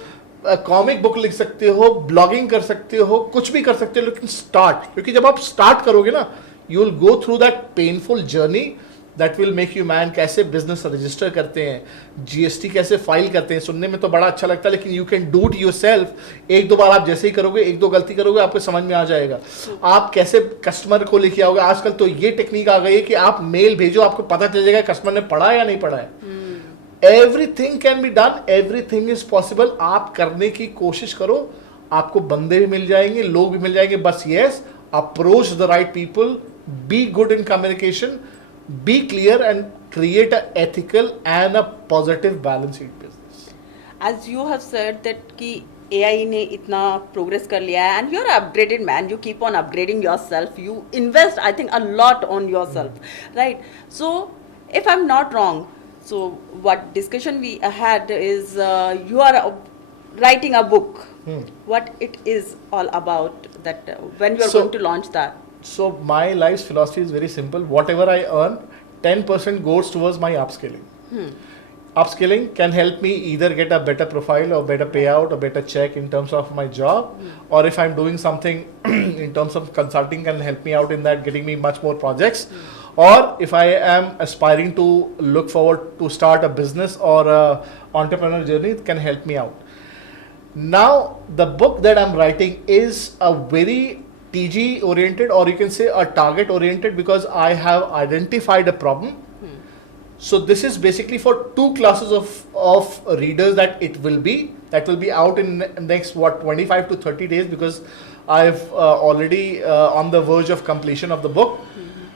कॉमिक बुक लिख सकते हो, ब्लॉगिंग कर सकते हो, कुछ भी कर सकते हो, लेकिन स्टार्ट. क्योंकि जब आप स्टार्ट करोगे ना, you will go through that painful journey that will make you man. कैसे बिजनेस रजिस्टर करते हैं, जीएसटी कैसे फाइल करते हैं, सुनने में तो बड़ा अच्छा लगता है, लेकिन you can do it yourself. 1-2 बार आप जैसे ही करोगे, 1-2 गलती करोगे, आपको समझ में आ जाएगा. आप कैसे कस्टमर को लेके आओगे. आजकल तो ये टेक्निक आ गई है कि आप मेल भेजो, आपको पता चल जाएगा कस्टमर ने पढ़ा या नहीं पढ़ा है. Everything can be done, everything is possible. आप करने की कोशिश करो, आपको बंदे भी मिल जाएंगे, लोग भी मिल जाएंगे. बस yes, approach the right people, be good in communication, be clear and create an ethical and a positive balance in business. As you have said that कि AI ने इतना progress कर लिया है, and you're an upgraded man, you keep on upgrading yourself, you invest I think a lot on yourself, right? So if I'm not wrong, so what discussion we had is you are writing a book. What it is all about, that when you are going to launch that? So my life's philosophy is very simple. Whatever I earn, 10% goes towards my upskilling. Upskilling can help me either get a better profile or better payout or better check in terms of my job, or if I'm doing something in terms of consulting, can help me out in that, getting me much more projects. Or if I am aspiring to look forward to start a business or a entrepreneur journey, it can help me out. Now the book that I'm writing is a very TG oriented, or you can say a target oriented, because I have identified a problem. So this is basically for 2 classes of readers that will be out in next 25 to 30 days, because I've already on the verge of completion of the book.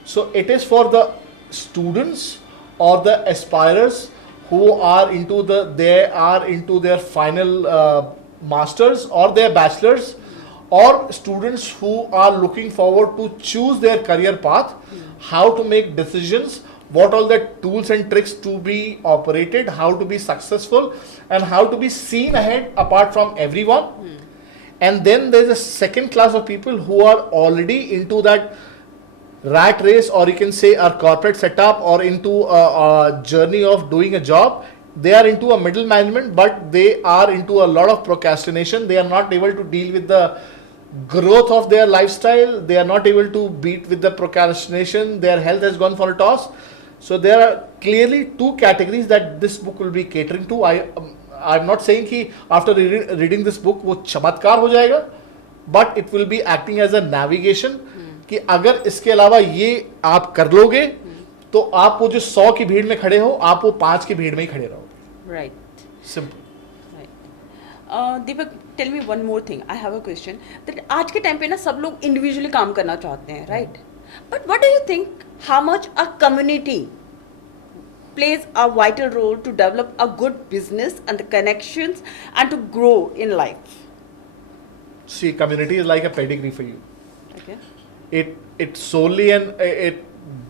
So it is for the students or the aspirers who are into their final masters or their bachelors, or students who are looking forward to choose their career path, how to make decisions, what all the tools and tricks to be operated, how to be successful, and how to be seen ahead apart from everyone. And then there's a second class of people who are already into that rat race, or you can say a corporate setup, or into a journey of doing a job. They are into a middle management, but they are into a lot of procrastination. They are not able to deal with the growth of their lifestyle. They are not able to beat with the procrastination. Their health has gone for a toss. So there are clearly 2 categories that this book will be catering to. I'm not saying कि after reading this book वो चमत्कार हो जाएगा, but it will be acting as a navigation कि अगर इसके अलावा ये आप कर लोगे तो आप वो जो 100 की भीड़ में खड़े हो, आप वो 5 की भीड़ में ही खड़े रहोगे. Right. Simple. Deepak, tell me one more thing. I have a question that आज के टाइम पे ना सब लोग इंडिविजुअली काम करना चाहते हैं, right? But what do you think, how much a community plays a vital role to develop a good business and the connections and to grow in life? See, community is like a pedigree for you. Okay. It solely and it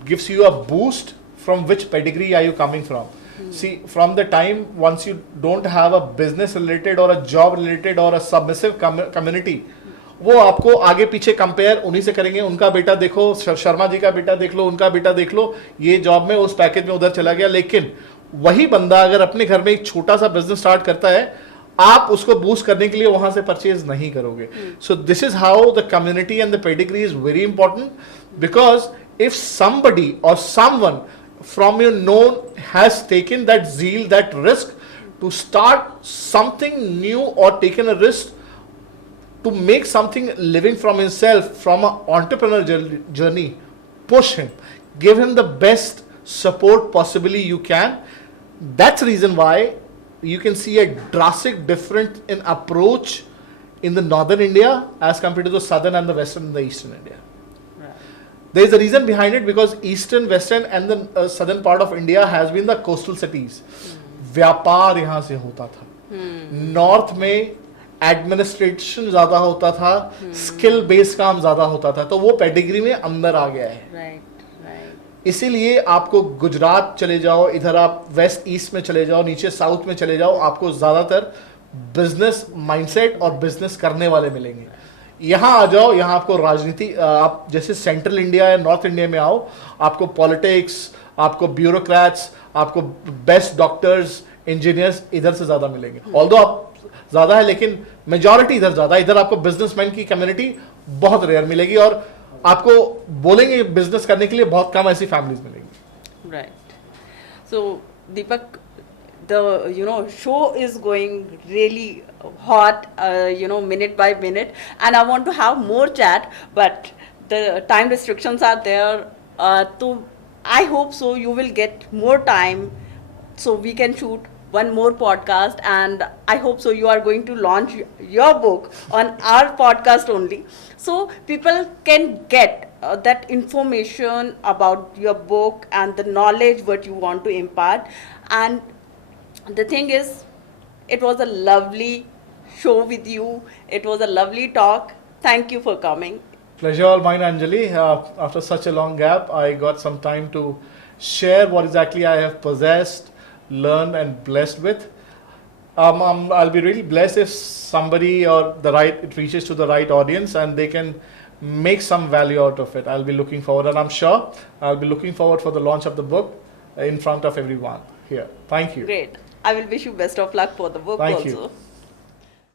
gives you a boost from which pedigree are you coming from. See, from the time once you don't have a business related or a job related or a submissive community, वो आपको आगे पीछे compare उन्हीं से करेंगे. उनका बेटा देखो, शर्मा जी का बेटा देख लो, उनका बेटा देख लो, ये जॉब में उस पैकेज में उधर चला गया. लेकिन वही बंदा अगर अपने घर में एक छोटा सा बिजनेस स्टार्ट करता है, आप उसको बूस्ट करने के लिए वहां से परचेज नहीं करोगे. So this is how the community and the pedigree is very important, because if somebody or someone from your known has taken that zeal, that risk to start something new or taken a risk to make something living from himself, from an entrepreneur journey, push him, give him the best support possibly you can. That's the reason why you can see a drastic difference in approach in the northern India as compared to the southern and the western and the eastern India. There is a reason behind it, because eastern, western and the southern part of India has been the coastal cities. व्यापार यहाँ से होता था. North में administration ज्यादा होता था, skill based काम ज्यादा होता था, तो वो पेडिग्री में अंदर आ गया है. इसीलिए आपको गुजरात चले जाओ, इधर आप वेस्ट ईस्ट में चले जाओ, नीचे साउथ में चले जाओ, आपको ज्यादातर बिजनेस माइंडसेट और बिजनेस करने वाले मिलेंगे. यहाँ आ जाओ, यहाँ आपको राजनीति, आप जैसे सेंट्रल इंडिया या नॉर्थ इंडिया में आओ, आपको पॉलिटिक्स, आपको ब्यूरोक्रेट्स, आपको बेस्ट डॉक्टर्स, इंजीनियर्स इधर से ज्यादा मिलेंगे. ऑल्दो आप ज्यादा है, लेकिन मेजॉरिटी इधर ज्यादा. इधर आपको बिजनेसमैन की कम्युनिटी बहुत रेयर मिलेगी, और आपको बोलेंगे बिजनेस करने के लिए बहुत कम ऐसी फैमिलीज मिलेंगी. Right. So Deepak, the show is going really hot, minute by minute, and I want to have more chat, but the time restrictions are there. So I hope so you will get more time so we can shoot one more podcast, and I hope so you are going to launch your book on our podcast only, so people can get that information about your book and the knowledge what you want to impart. And the thing is, it was a lovely show with you. It was a lovely talk. Thank you for coming. Pleasure all mine, Anjali. After such a long gap, I got some time to share what exactly I have possessed, learned and blessed with. I'll be really blessed if somebody or it reaches to the right audience and they can make some value out of it. I'll be looking forward, and I'm sure I'll be looking forward for the launch of the book in front of everyone here. Thank you. Great. I will wish you best of luck for the book also. Thank you.